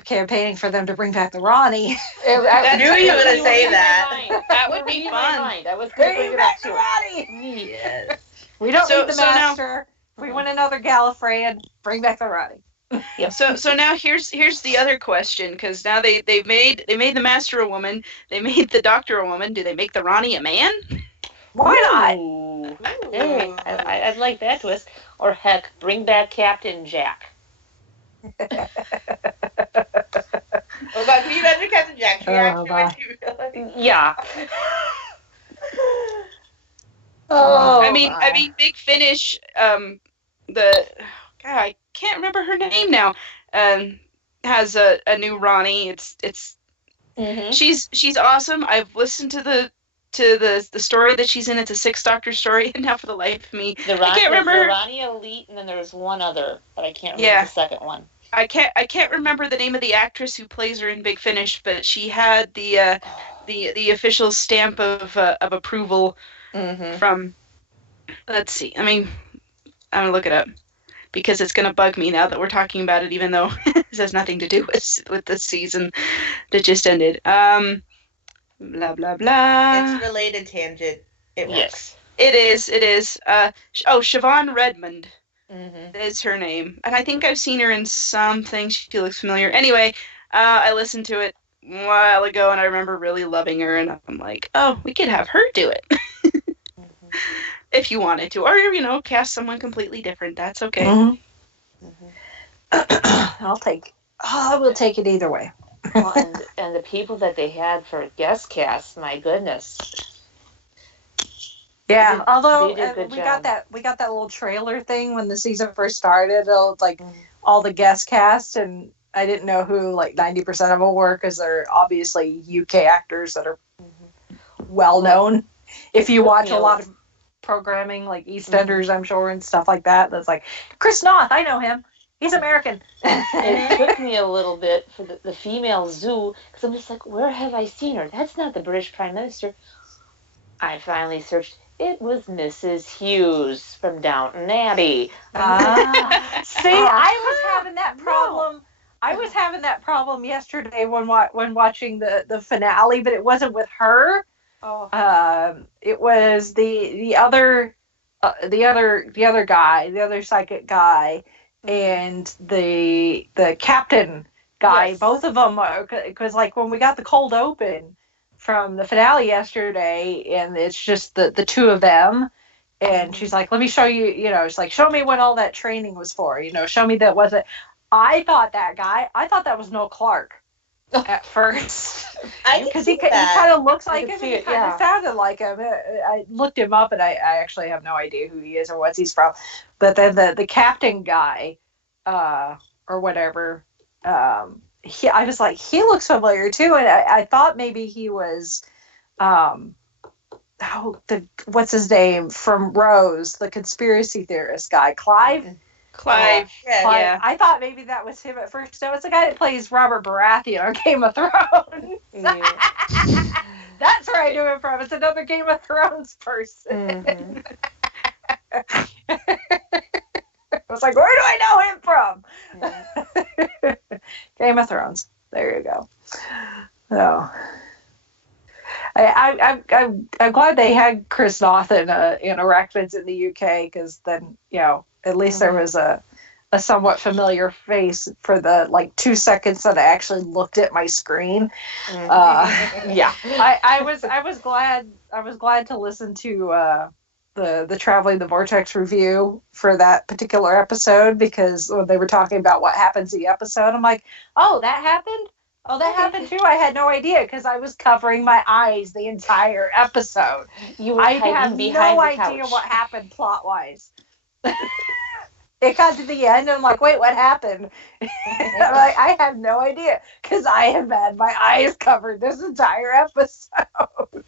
campaigning for them to bring back the Ronnie. I knew you were gonna say that. That would be fun. I was gonna bring back the too. Ronnie. Yes. We don't need the master. We want another Gallifreyan. Bring back the Ronnie. Yep. So now here's the other question, because now they made the Master a woman, they made the Doctor a woman. Do they make the Ronnie a man? Why not? Ooh. Hey, I'd like that twist. Or heck, bring back Captain Jack. Oh God, can you imagine Captain Jack's reaction when you realize? Yeah. Oh, I mean, Big Finish. I can't remember her name now. Has a new Ronnie. She's awesome. I've listened to the story that she's in. It's a 6 Doctor story, and now for the life of me, I can't remember. The Ronnie Elite, and then there was one other, but I can't remember the second one. I can't remember the name of the actress who plays her in Big Finish, but she had the official stamp of approval from. Let's see. I mean, I'm gonna look it up because it's gonna bug me now that we're talking about it, even though this has nothing to do with the season that just ended. Blah blah blah. It's related tangent. It works. Yes. It is. Siobhan Redmond is her name, and I think I've seen her in something. She looks familiar. Anyway, I listened to it a while ago, and I remember really loving her, and I'm like, oh, we could have her do it. If you wanted to, or cast someone completely different. That's okay. I will take it either way. Well, and the people that they had for guest cast, my goodness. Yeah, although they did a good job. we got that little trailer thing when the season first started. Like all the guest cast, and I didn't know who 90% of them were because they're obviously UK actors that are well known. If you watch a lot of programming like EastEnders, I'm sure, and stuff like that, that's like Chris Noth. I know him. He's American. It took me a little bit for the female Zoo, because I'm just like, where have I seen her? That's not the British Prime Minister. I finally searched. It was Mrs. Hughes from Downton Abbey. See, I was having that problem. No. I was having that problem yesterday when watching the finale, but it wasn't with her. It was the other guy, the other psychic guy, and the captain guy. Yes. Both of them, because when we got the cold open from the finale yesterday, and it's just the two of them, and she's like, let me show you, it's like, show me what all that training was for, show me that wasn't. I thought that was Noel Clark at first, because he kind of looks like him, and he kind of sounded like him. I looked him up, and I actually have no idea who he is or what he's from. But then the captain guy, or whatever, I was like, he looks familiar too, and I thought maybe he was, what's his name from Rose, the conspiracy theorist guy, Clive. Yeah. I thought maybe that was him at first. No, it's the guy that plays Robert Baratheon on Game of Thrones. Yeah. That's where I knew him from. It's another Game of Thrones person. I was like, where do I know him from? Game of Thrones. There you go. So, I'm glad they had Chris Noth in Arachnids in the UK, because then at least there was a somewhat familiar face for the 2 seconds that I actually looked at my screen. Yeah, I was glad to listen to the Traveling the Vortex review for that particular episode, because when they were talking about what happens in the episode, I'm like, oh, that happened? Oh, that happened too? I had no idea, because I was covering my eyes the entire episode. You were I hiding have behind no the idea couch. what happened plot-wise. It got to the end, and I'm like, wait, what happened? I'm like, I have no idea, because I have had my eyes covered this entire episode.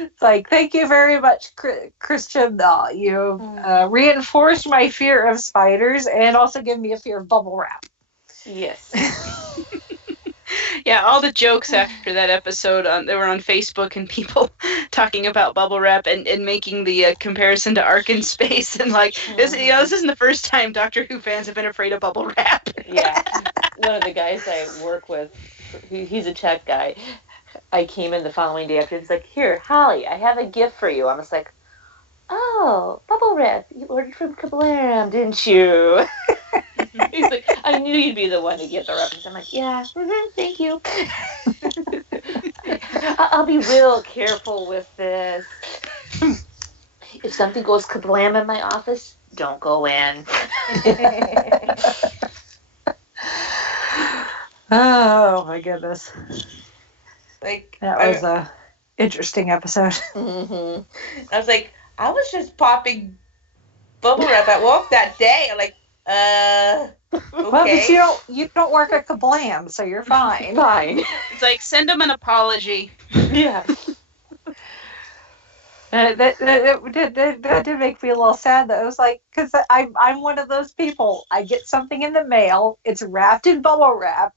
It's like, thank you very much, Christian. You reinforced my fear of spiders and also given me a fear of bubble wrap. Yes. Yeah, all the jokes after that episode they were on Facebook, and people talking about bubble wrap and making the comparison to Ark in Space, and like this isn't the first time Doctor Who fans have been afraid of bubble wrap. Yeah. One of the guys I work with, he's a tech guy. I came in the following day after. He's like, "Here, Holly, I have a gift for you." I was like, "Oh, bubble wrap! You ordered from Kablam, didn't you?" He's like, "I knew you'd be the one to get the reference." I'm like, "Yeah, thank you." I'll be real careful with this. If something goes kablam in my office, don't go in. Oh my goodness. Like That was a interesting episode. Mm-hmm. I was like, I was just popping bubble wrap at work that day. I'm like, okay. Well, but you don't work at Kablam, so you're fine. Fine. It's like, send them an apology. Yeah. That did make me a little sad, though. It was like, because I'm one of those people. I get something in the mail. It's wrapped in bubble wrap.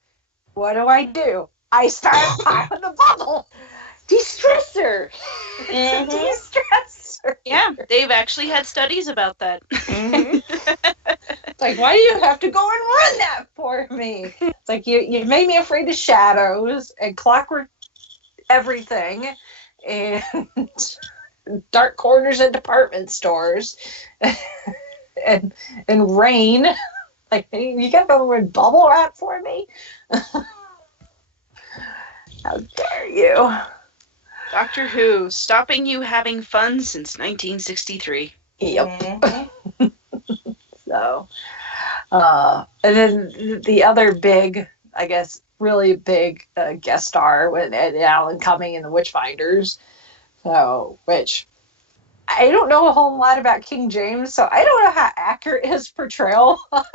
What do? I start popping the bubble. De-stressor. It's a de-stressor. Yeah, they've actually had studies about that. Mm-hmm. It's like, why do you have to go and run that for me? It's like, you made me afraid of shadows and clockwork everything and dark corners at department stores and rain. Like, you got to go and bubble wrap for me? How dare you? Doctor Who, stopping you having fun since 1963. Yep. Mm-hmm. So, and then the other big, I guess, really big guest star with Alan Cumming in the Witchfinders. So, which I don't know a whole lot about King James, so I don't know how accurate his portrayal was.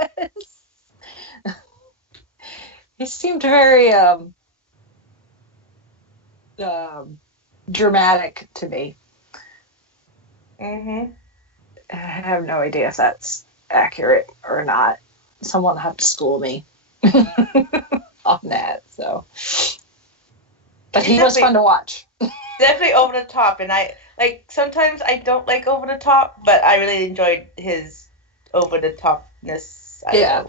He seemed very dramatic to me. Mm-hmm. I have no idea if that's accurate or not. Someone will have to school me on that. So, but he was fun to watch. Definitely over the top, and I like sometimes I don't like over the top, but I really enjoyed his over the topness. Yeah.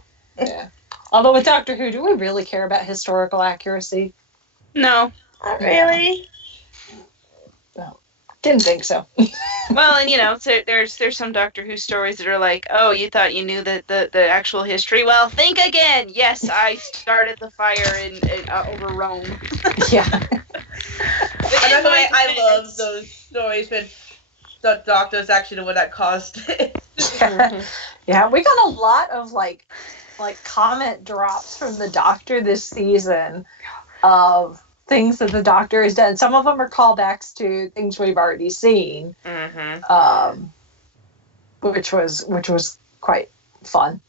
Although with Doctor Who, do we really care about historical accuracy? No. Not really. No, didn't think so. Well, and so there's some Doctor Who stories that are like, oh, you thought you knew the actual history? Well, think again. Yes, I started the fire in over Rome. Yeah. Another way I love those stories when the Doctor's actually the one that caused it. Yeah, we got a lot of like comment drops from the Doctor this season of things that the Doctor has done. Some of them are callbacks to things we've already seen, which was quite fun.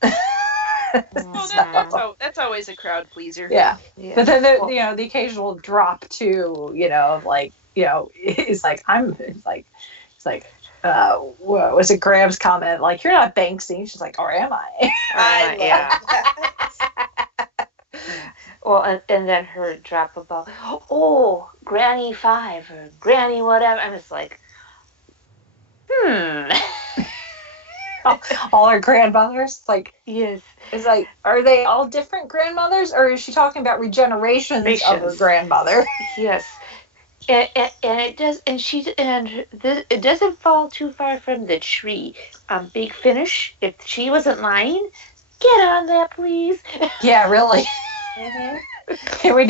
Well, that's always a crowd pleaser. Yeah. But then the occasional drop too, it's like what was it, Graham's comment, like, you're not Banksy. She's like, or am I? I love that. Well, and then her drop about, oh, Granny 5 or Granny whatever. I'm just like, all our grandmothers, like, yes. It's like, are they all different grandmothers, or is she talking about regenerations of her grandmother? Yes. And it does, it doesn't fall too far from the tree. Big Finish, if she wasn't lying, get on that, please. Yeah, really. we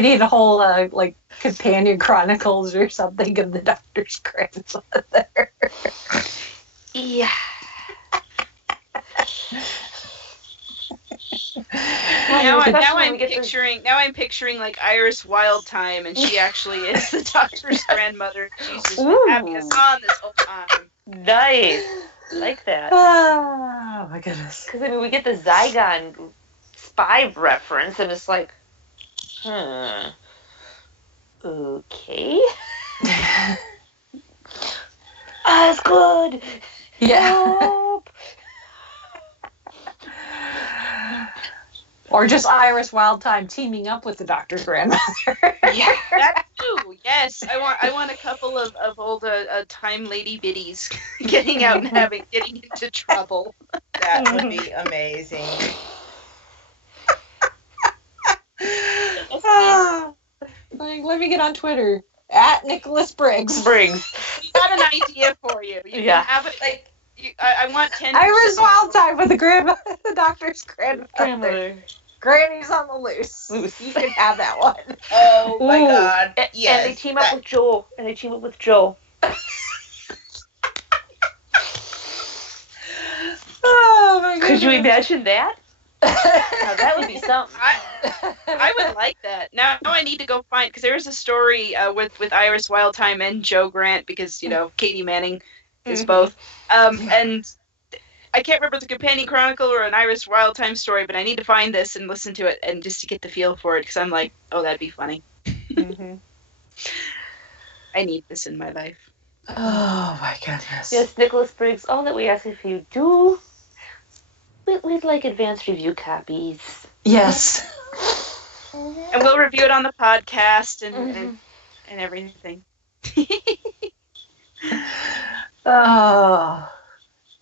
need a whole like companion chronicles or something of the Doctor's grandmother. Yeah. Now Especially when I'm we get picturing like Iris Wildtime, and she actually is the Doctor's grandmother. She's just been having us on this whole time. Nice. Like that. Oh my goodness. Because I mean, we get the Zygon spy reference, and it's like, okay. Osgood! Yeah. Help! Or just Iris Wildtime teaming up with the Doctor's grandmother. Yeah. That too. Yes, I want a couple of old time lady biddies getting out and getting into trouble. That would be amazing. Like, let me get on Twitter at Nicholas Briggs. We got an idea for you. You can have it like. I want 10. Iris Wildtime with the Doctor's grandmother. Granny's on the loose. You can have that one. Oh my God! Yes. And they team up with Joel. Oh my goodness. Could you imagine that? Now, that would be something. I would like that. Now I need to go find, because there is a story with Iris Wildtime and Joe Grant, because Katie Manning is both, and I can't remember if it's a companion chronicle or an Iris Wildtime story, but I need to find this and listen to it, and just to get the feel for it, because I'm like, oh, that'd be funny. I need this in my life. Oh my goodness. Yes, Nicholas Briggs, all that we ask if you do, we'd like advanced review copies. Yes. And we'll review it on the podcast and everything. Oh,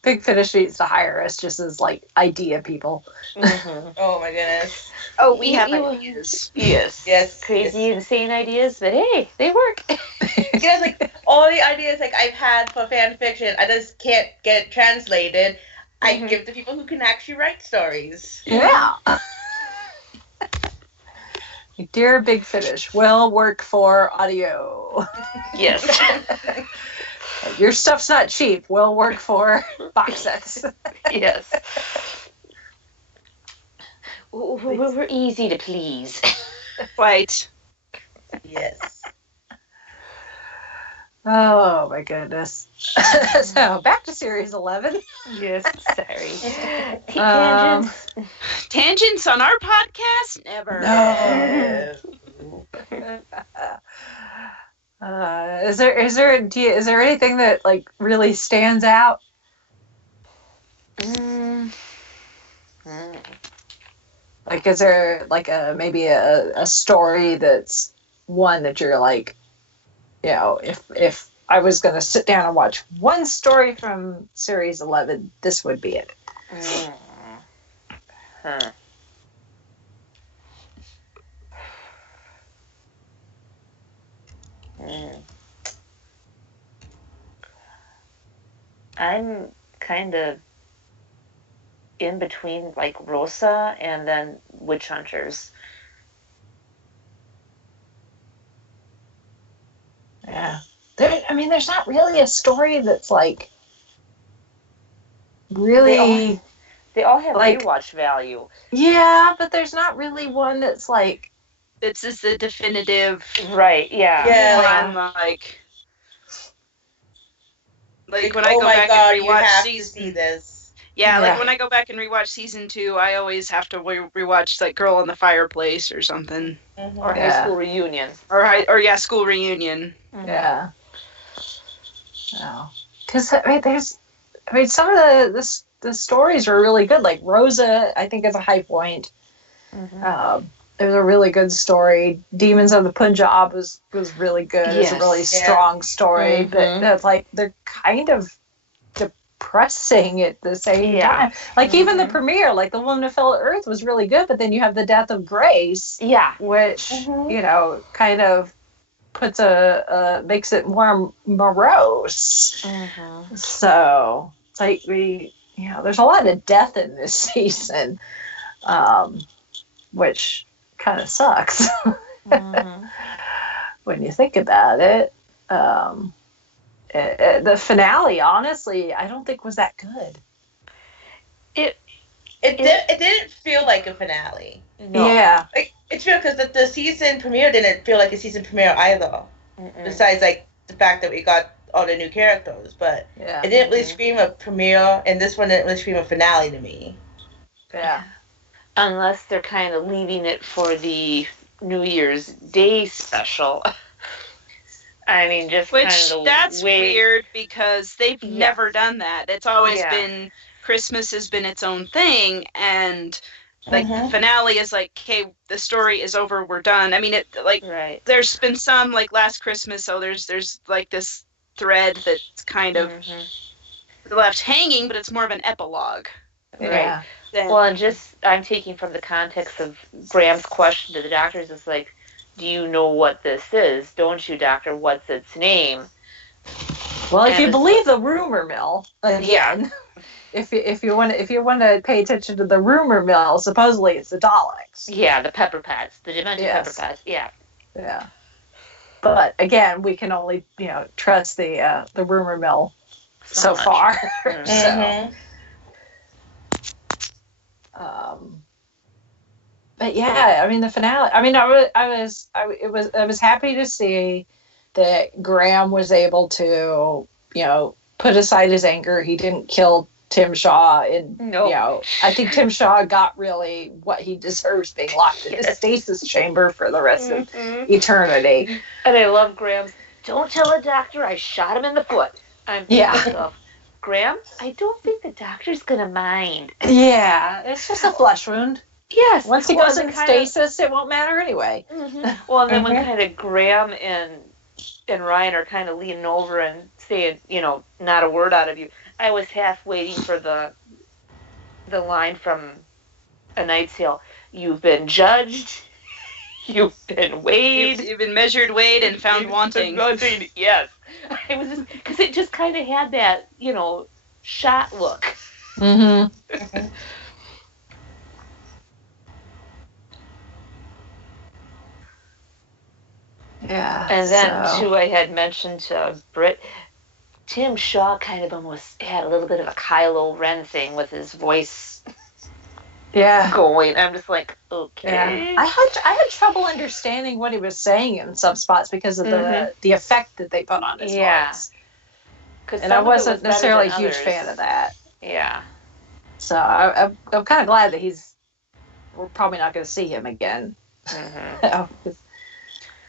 Big Finish needs to hire us just as like idea people. Oh my goodness. Oh, we have ideas. Yes. Crazy, insane ideas, but hey, they work. Because like all the ideas like I've had for fan fiction, I just can't get it translated. I give to people who can actually write stories. Yeah. Dear Big Finish, will work for audio. Yes. Your stuff's not cheap. Will work for box sets. Yes. We're easy to please. Right. Yes. Oh my goodness. So back to series 11. Yes, sorry. Tangents. Tangents on our podcast? Never. No. Is there anything that like really stands out? Like, is there like maybe a story that's one that you're like, if I was going to sit down and watch one story from series 11, this would be it. I'm kind of in between like Rosa and then Witch Hunters. Yeah. There's not really a story that's like really. They all have like rewatch value. Yeah, but there's not really one that's like. This is the definitive. Right. Yeah. Yeah. One, like when I go back and rewatch season. Yeah, like when I go back and rewatch season 2, I always have to rewatch like Girl in the Fireplace or something, or High School Reunion, or School Reunion. Yeah. No, because some of the stories are really good. Like Rosa, I think is a high point. It was a really good story. Demons of the Punjab was really good. It's a really strong story, but it's like they're kind of depressing at the same time. Like even the premiere, like The Woman Who Fell to Earth was really good, but then you have The Death of Grace, which kind of puts makes it more morose. So it's like there's a lot of death in this season, which kind of sucks Mhm. when you think about it. The finale, honestly, I don't think was that good. It didn't feel like a finale. No. Yeah. Like, it's real because the season premiere didn't feel like a season premiere either. Mm-mm. Besides, like, the fact that we got all the new characters, but Yeah. it didn't really scream a premiere, and this one didn't really scream a finale to me. Yeah. Unless they're kind of leaving it for the New Year's Day special. I mean, just Which, kind of the that's way... weird because they've Yeah. never done that. It's always Yeah. been, Christmas has been its own thing, and like the Mhm. finale is like, okay, the story is over, we're done. I mean, it like Right. there's been some like Last Christmas, so there's like this thread that's kind of left hanging, but it's more of an epilogue. Right. Yeah. Than, Well, and just, I'm taking from the context of Graham's question to the doctors, it's like, do you know what this is? Don't you, doctor? What's its name? Well, if And you it's believe the rumor mill, again, if you want to pay attention to the rumor mill, supposedly it's the Daleks. Yeah, the Pepper Pots, the Demented Yes. Pepper Pots. Yeah. Yeah. But again, we can only trust the rumor mill so much. far. Mhm. So. Mhm. But yeah, I mean the finale. I mean, I was happy to see that Graham was able to put aside his anger. He didn't kill Tim Shaw, and I think Tim Shaw got really what he deserves, being locked in a stasis chamber for the rest of eternity. And I love Graham's, don't tell a doctor I shot him in the foot. I'm thinking to myself, Graham, I don't think the doctor's going to mind. Yeah, it's just a flesh wound. Yes. Once he goes in stasis, it won't matter anyway. Well, and then when kind of Graham and Ryan are kind of leaning over and saying, not a word out of you, I was half waiting for the line from A Knight's Tale. You've been judged. You've been weighed. You've been measured, weighed, and found wanting. Yes. I was just, because it just kind of had that, shot look. Mm-hmm. Yeah. And then, too, I had mentioned to Britt, Tim Shaw kind of almost had a little bit of a Kylo Ren thing with his voice going. I'm just like, okay. Yeah. I had trouble understanding what he was saying in some spots because of the effect that they put on his voice. And I wasn't necessarily a huge fan of that. Yeah. So I'm kind of glad that we're probably not going to see him again.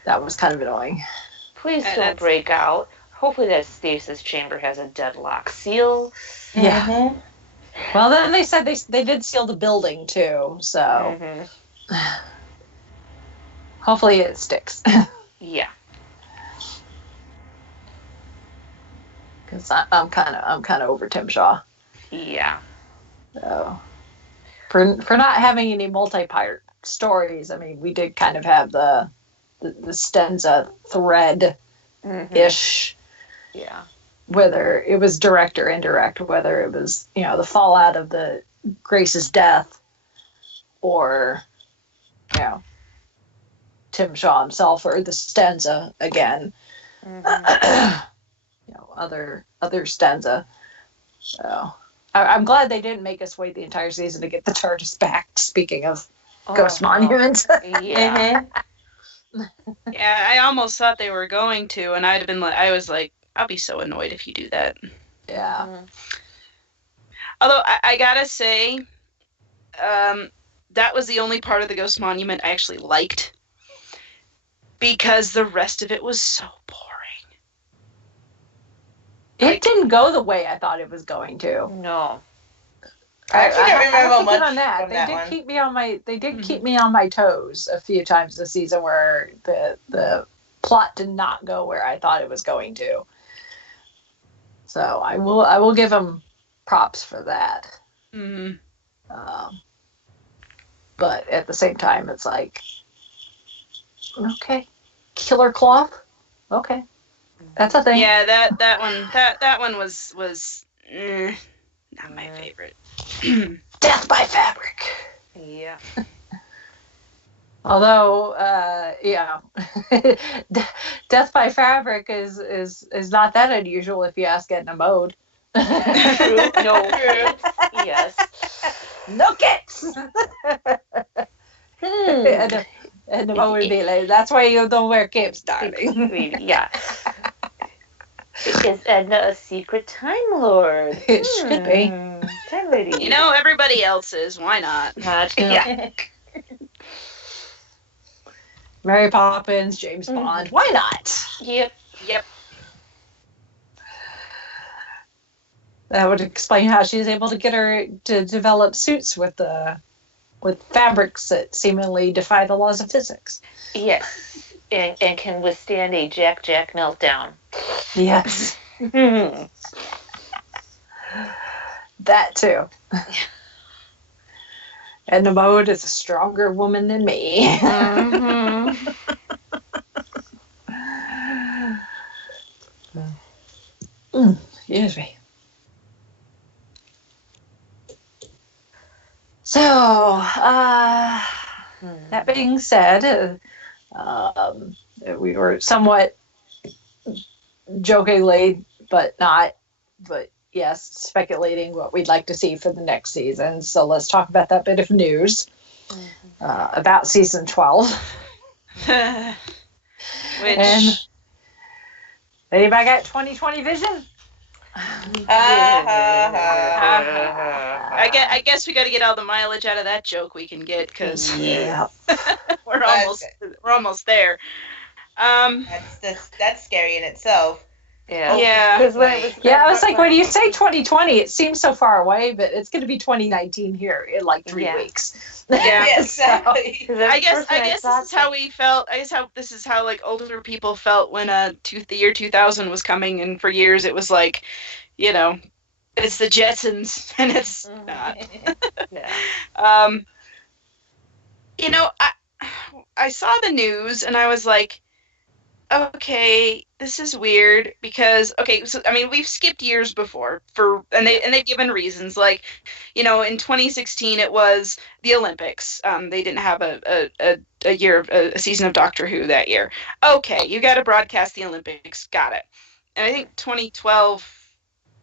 That was kind of annoying. Please don't break out. Hopefully that stasis chamber has a deadlock seal. Yeah. Well, then they said they did seal the building too, so hopefully it sticks. Yeah. Because I'm kind of over Tim Shaw. Yeah. So for not having any multi-part stories, I mean, we did kind of have the Stenza thread ish. Yeah. Whether it was direct or indirect, whether it was, the fallout of the Grace's death or, Tim Shaw himself or the Stenza again. Other Stenza. So I'm glad they didn't make us wait the entire season to get the TARDIS back, speaking of ghost monuments. Yeah. Yeah, I almost thought they were going to, and I was like, I'll be so annoyed if you do that. Yeah. Although I gotta say, that was the only part of the Ghost Monument I actually liked, because the rest of it was so boring. It didn't go the way I thought it was going to. No. I actually don't remember much on that. from They that did one. keep me on my. They did keep me on my toes a few times this season, where the plot did not go where I thought it was going to. So I will give them props for that. Mm-hmm. But at the same time, it's like, okay, killer cloth, okay, that's a thing. Yeah, that one was not my favorite. Death by fabric. Yeah. Although, death by fabric is not that unusual if you ask Edna Mode. True. No. Yes. No kits. Edna Mode would be like, "That's why you don't wear capes, darling." Yeah. Is Edna a secret Time Lord? It should be. Time Lady. You know, everybody else is. Why not? Yeah. Mary Poppins, James Bond. Why not? Yep. That would explain how she's able to get her to develop suits with fabrics that seemingly defy the laws of physics. Yes. And can withstand a Jack meltdown. Yes. That too. Edna Mode is a stronger woman than me. Excuse me. So, that being said, we were somewhat jokingly, but yes, speculating what we'd like to see for the next season. So let's talk about that bit of news about season 12. Which And anybody got 2020 vision? I guess we got to get all the mileage out of that joke we can get because Yeah. we're almost there. That's scary in itself. Yeah. Because when it was I was like, when you say 2020, it seems so far away, but it's going to be 2019 here in like 3 weeks. Yeah. Exactly. I guess this is how we felt. This is how like older people felt when the year 2000 was coming, and for years it was like, you know, it's the Jetsons, and it's not. You know, I saw the news and I was like, okay, this is weird because so I mean we've skipped years before and they've given reasons, like, you know, in 2016 it was the Olympics. They didn't have a season of Doctor Who that year. Okay, you got to broadcast the Olympics, got it. And I think 2012.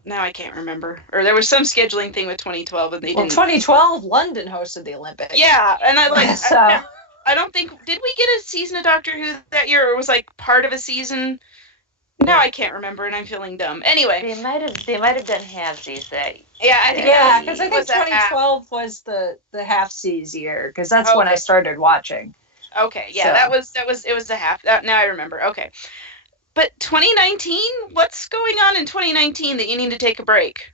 Now I can't remember, or there was some scheduling thing with 2012 and they didn't. 2012 London hosted the Olympics. Yeah, and I like so. I don't think, did we get a season of Doctor Who that year, or was like part of a season? Now I can't remember, and I'm feeling dumb. Anyway, they might have done halvesies that. Yeah, I think. Yeah, because I think 2012 was the half-seas year, because that's when I started watching. Okay, yeah, So. it was the half. Now I remember. Okay, but 2019, what's going on in 2019 that you need to take a break?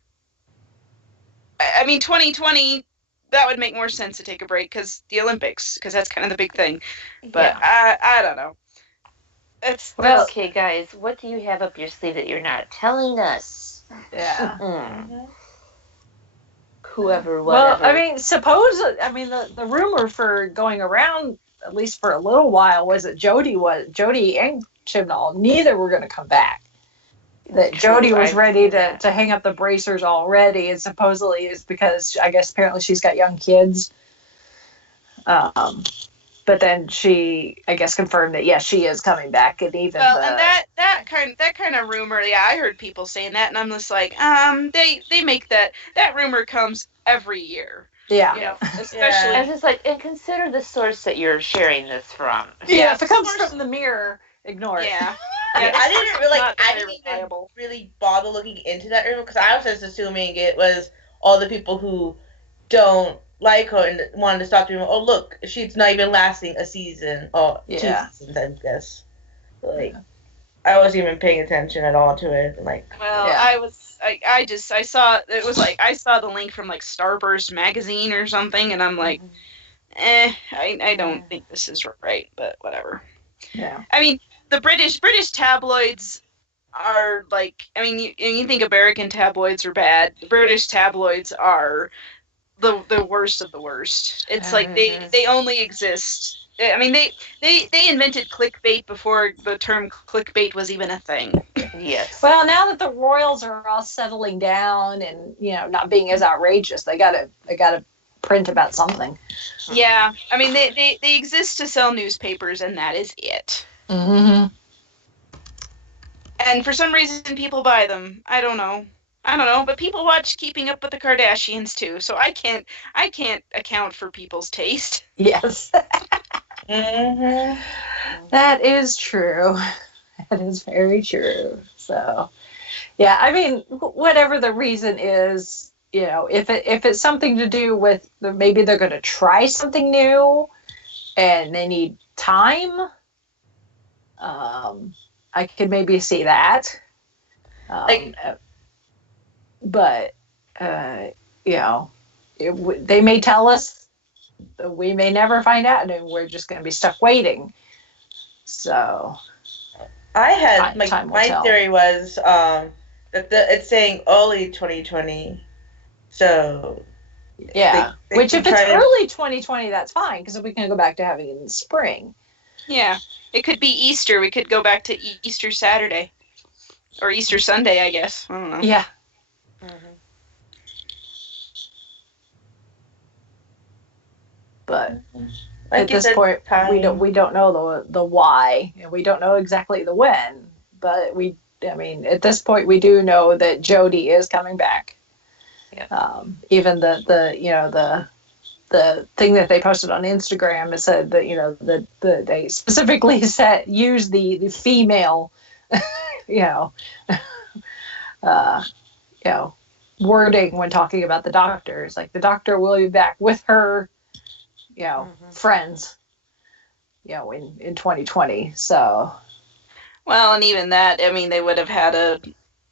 I mean, 2020. That would make more sense to take a break because the Olympics, because that's kind of the big thing. But I don't know. Well, okay, guys, what do you have up your sleeve that you're not telling us? Yeah. Whoever, Well, whatever. I mean, the rumor for going around, at least for a little while, was that Jodie and Chibnall, neither were going to come back. That Jodie was ready to hang up the bracers already, and supposedly is because I guess apparently she's got young kids. But then she, I guess, confirmed that yes, she is coming back, and even and that kind of rumor, yeah, I heard people saying that, and I'm just like, they make that rumor comes every year. Yeah. You know, especially. And it's like, and consider the source that you're sharing this from. Yeah, if it comes from the Mirror, ignore it. Yeah. I didn't even really bother looking into that rumor because I was just assuming it was all the people who don't like her and wanted to stop doing. Oh, look, she's not even lasting a season or 2 seasons, I guess. Like, I wasn't even paying attention at all to it. Like, I saw it was like I saw the link from like Starburst magazine or something, and I'm like, I don't think this is right, but whatever. Yeah. I mean, the British tabloids are like, I mean, you think American tabloids are bad. The British tabloids are the worst of the worst. It's like they only exist. I mean, they invented clickbait before the term clickbait was even a thing. Yes. Well, now that the royals are all settling down and, you know, not being as outrageous, they gotta print about something. Yeah, I mean, they exist to sell newspapers, and that is it. Mm-hmm. And for some reason, people buy them. I don't know, but people watch Keeping Up with the Kardashians too, so I can't account for people's taste. Yes. Mm-hmm. That is true. That is very true. So, yeah, I mean, whatever the reason is, if it's something to do with maybe they're going to try something new and they need time, I could maybe see that. But they may tell us, we may never find out, and we're just going to be stuck waiting. So I had my tell. theory was that it's saying early 2020, so yeah. they Which can if it's try to- early 2020, that's fine because we can go back to having it in the spring. Yeah, it could be Easter. We could go back to Easter Saturday. Or Easter Sunday, I guess. I don't know. Yeah. But at this point, we don't know the why, and we don't know exactly the when. But at this point, we do know that Jodie is coming back. Yeah. Even the thing that they posted on Instagram, it said that they specifically use the female, wording when talking about the doctors. Like the doctor will be back with her, friends, in 2020. So. Well, and even that, I mean, they would have had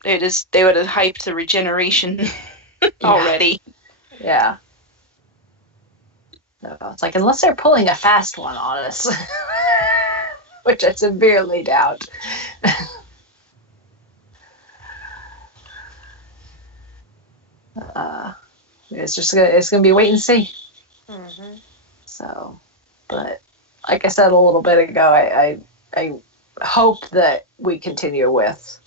they would have hyped the regeneration already. Yeah. So it's like, unless they're pulling a fast one on us, which I severely doubt. It's gonna be wait and see. Mm-hmm. So, but like I said a little bit ago, I hope that we continue with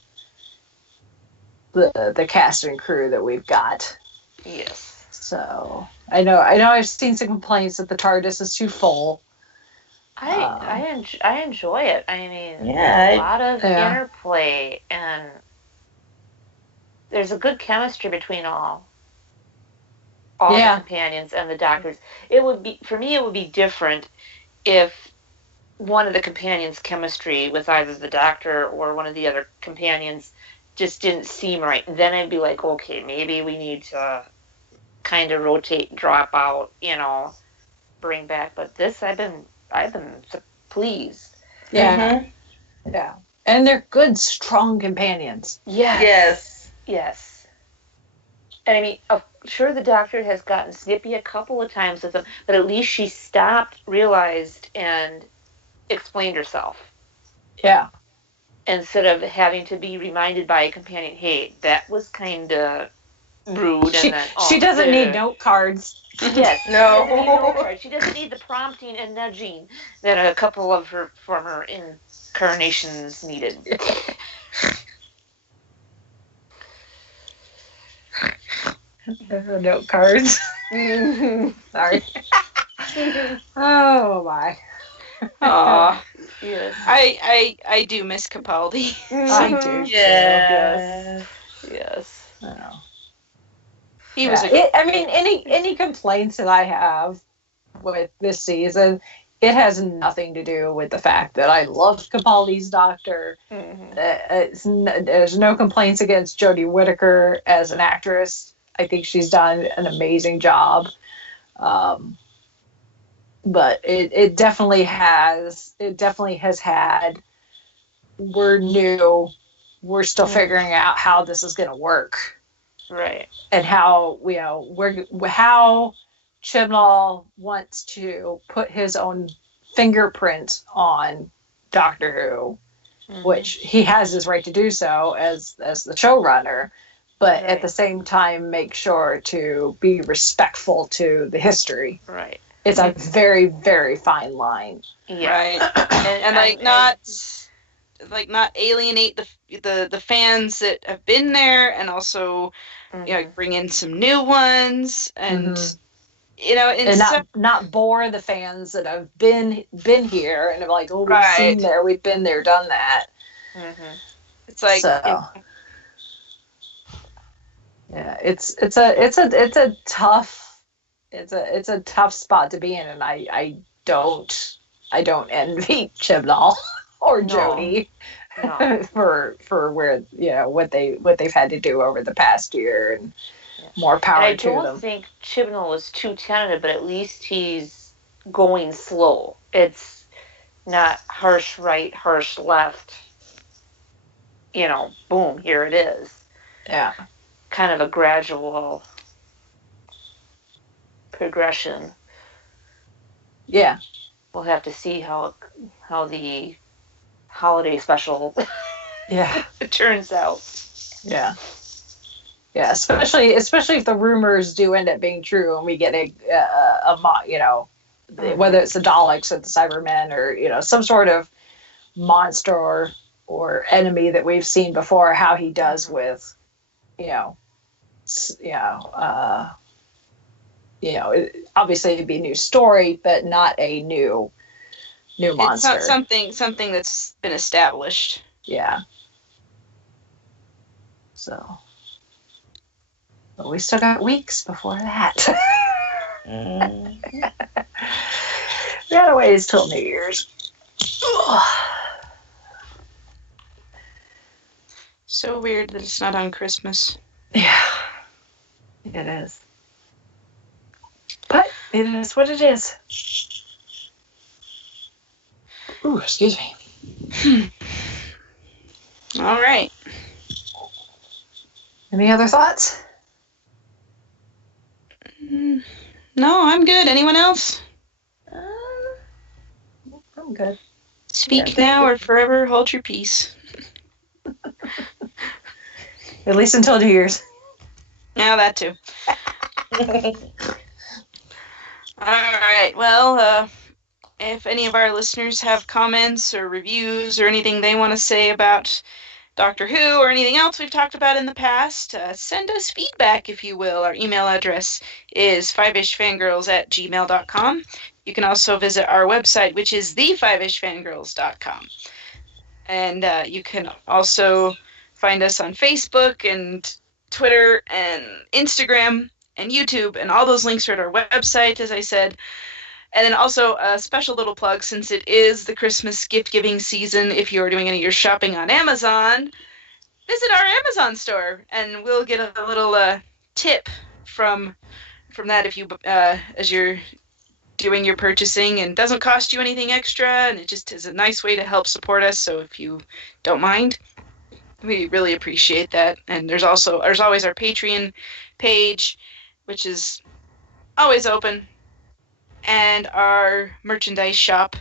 the cast and crew that we've got. Yes. So I know I've seen some complaints that the TARDIS is too full. I enjoy it. I mean, Yeah, a lot of interplay, and there's a good chemistry between all the companions and the doctors. It would be different if one of the companions' chemistry with either the doctor or one of the other companions just didn't seem right. Then I'd be like, okay, maybe we need to kind of rotate, drop out, bring back. But this, I've been pleased. Yeah. Mm-hmm. Yeah. And they're good, strong companions. Yes. And I mean, sure, the doctor has gotten snippy a couple of times with them, but at least she stopped, realized, and explained herself. Yeah. Instead of having to be reminded by a companion, hey, that was kind of rude. She doesn't need note cards. Yes. No. She doesn't need note cards. She doesn't need the prompting and nudging that a couple of her former incarnations needed. Note cards. Sorry. Oh my. Aw. Yes. I do miss Capaldi. I do. Yeah. Yes. Oh. He was any complaints that I have with this season, it has nothing to do with the fact that I love Capaldi's Doctor. Mm-hmm. There's no complaints against Jodie Whittaker as an actress. I think she's done an amazing job. But it definitely has had, we're new, we're still figuring out how this is going to work. Right. And how, how Chibnall wants to put his own fingerprint on Doctor Who, which he has his right to do so as the showrunner, but at the same time make sure to be respectful to the history. Right. It's a very, very fine line. Yeah. Right. and not alienate the fans that have been there, and also bring in some new ones, and and not bore the fans that have been here and are like, oh, we've seen there, we've been there, done that. Mm-hmm. It's like, so, yeah, it's a tough spot to be in, and I don't envy Chibnall or Jody for where what they've had to do over the past year, and more power to them. I don't think Chibnall was too talented, but at least he's going slow. It's not harsh right, harsh left. Boom, here it is. Yeah. Kind of a gradual progression. Yeah. We'll have to see how the holiday special turns out. Yeah. Yeah, especially if the rumors do end up being true and we get whether it's the Daleks or the Cybermen or some sort of monster or enemy that we've seen before, how he does with obviously it'd be a new story, but not a new monster. It's not something that's been established. Yeah. So, but we still got weeks before that. We got a ways till New Year's. So weird that it's not on Christmas. Yeah, it is. But it is what it is. Ooh, excuse me. All right. Any other thoughts? No, I'm good. Anyone else? I'm good. Speak now or forever hold your peace. At least until New Year's. Yeah, that too. All right. Well, if any of our listeners have comments or reviews or anything they want to say about Doctor Who or anything else we've talked about in the past, send us feedback, if you will. Our email address is fiveishfangirls@gmail.com. You can also visit our website, which is the5ishfangirls.com. And you can also find us on Facebook and Twitter and Instagram and YouTube, and all those links are at our website, as I said. And then also a special little plug, since it is the Christmas gift-giving season, if you're doing any of your shopping on Amazon, visit our Amazon store, and we'll get a little tip from that if you as you're doing your purchasing, and doesn't cost you anything extra, and it just is a nice way to help support us. So if you don't mind, we really appreciate that. And there's always our Patreon page, which is always open, and our merchandise shop.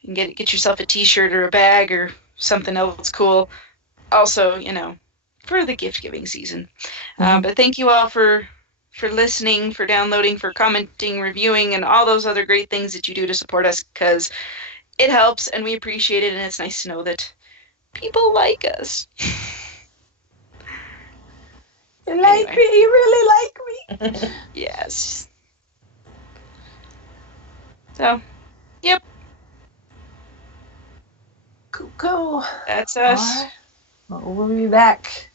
You can get yourself a t-shirt or a bag or something else cool. Also, for the gift-giving season. But thank you all for listening, for downloading, for commenting, reviewing, and all those other great things that you do to support us, because it helps, and we appreciate it, and it's nice to know that people like us. You like me? You really like me? Yes. So, yep. Cool. That's us. Right. Well, we'll be back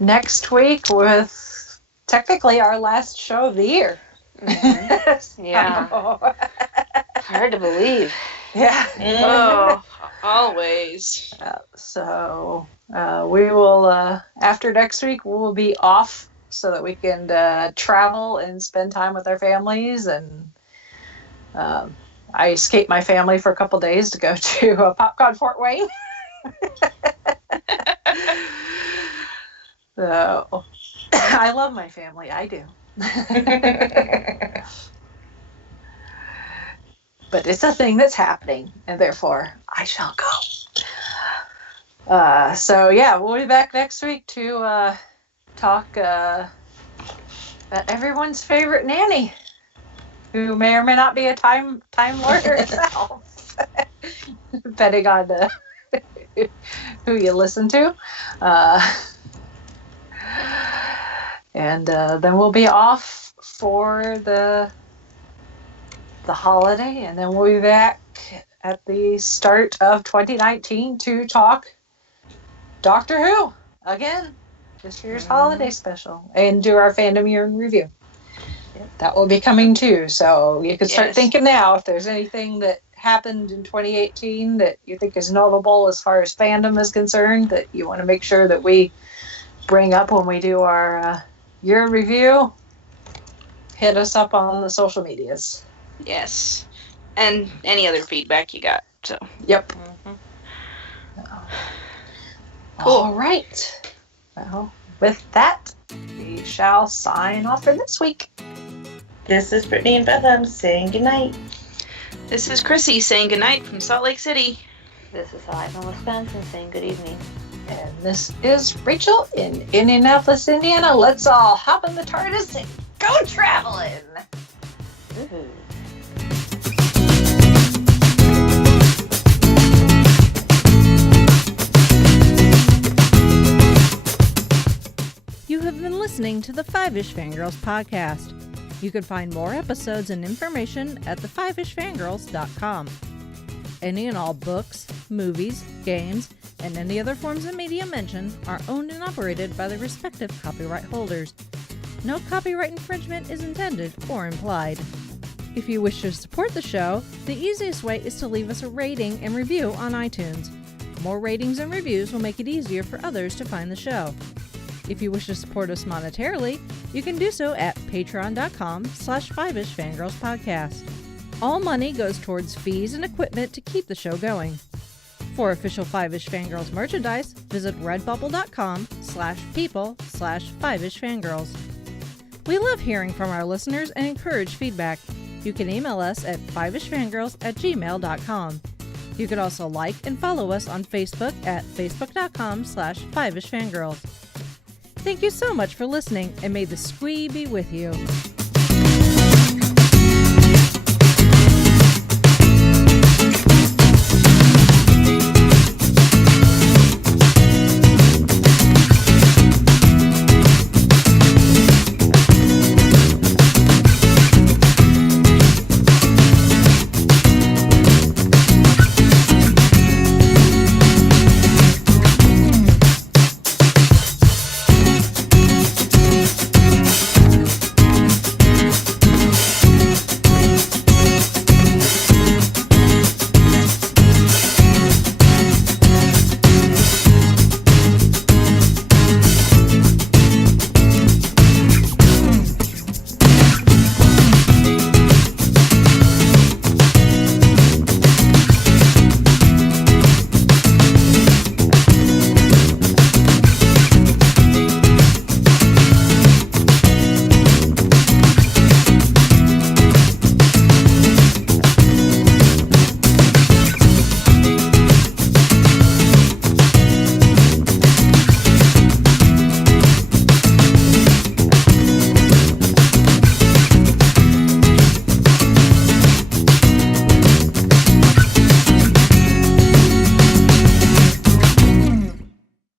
next week with technically our last show of the year. Mm-hmm. Yeah. Hard to believe. Yeah. Oh, always. So we will, after next week, we'll be off so that we can travel and spend time with our families. And I escaped my family for a couple days to go to PopCon Fort Wayne. So I love my family. I do. But it's a thing that's happening, and therefore I shall go. So yeah, we'll be back next week to talk about everyone's favorite nanny, who may or may not be a time lord herself, depending on who you listen to. And then we'll be off for the holiday, and then we'll be back at the start of 2019 to talk Doctor Who again, this year's holiday special, and do our fandom year in review. That will be coming too, so you can start thinking now if there's anything that happened in 2018 that you think is notable as far as fandom is concerned that you want to make sure that we bring up when we do our year in review. Hit us up on the social medias. Yes. And any other feedback you got. So. Yep. Cool. All right. Well, with that, we shall sign off for this week. This is Brittany and Bethlehem saying goodnight. This is Chrissy saying goodnight from Salt Lake City. This is Ivan, Wisconsin, saying good evening. And this is Rachel in Indianapolis, Indiana. Let's all hop in the TARDIS and go traveling. Woohoo. You have been listening to the Five-ish Fangirls podcast. You can find more episodes and information at thefivishfangirls.com. Any and all books, movies, games, and any other forms of media mentioned are owned and operated by the respective copyright holders. No copyright infringement is intended or implied. If you wish to support the show, the easiest way is to leave us a rating and review on iTunes. More ratings and reviews will make it easier for others to find the show. If you wish to support us monetarily, you can do so at patreon.com/5ishfangirlspodcast. All money goes towards fees and equipment to keep the show going. For official Five-ish Fangirls merchandise, visit redbubble.com/people/5ishfangirls. We love hearing from our listeners and encourage feedback. You can email us at fiveishfangirls@gmail.com. You can also like and follow us on Facebook at facebook.com/5ishfangirls. Thank you so much for listening, and may the squee be with you.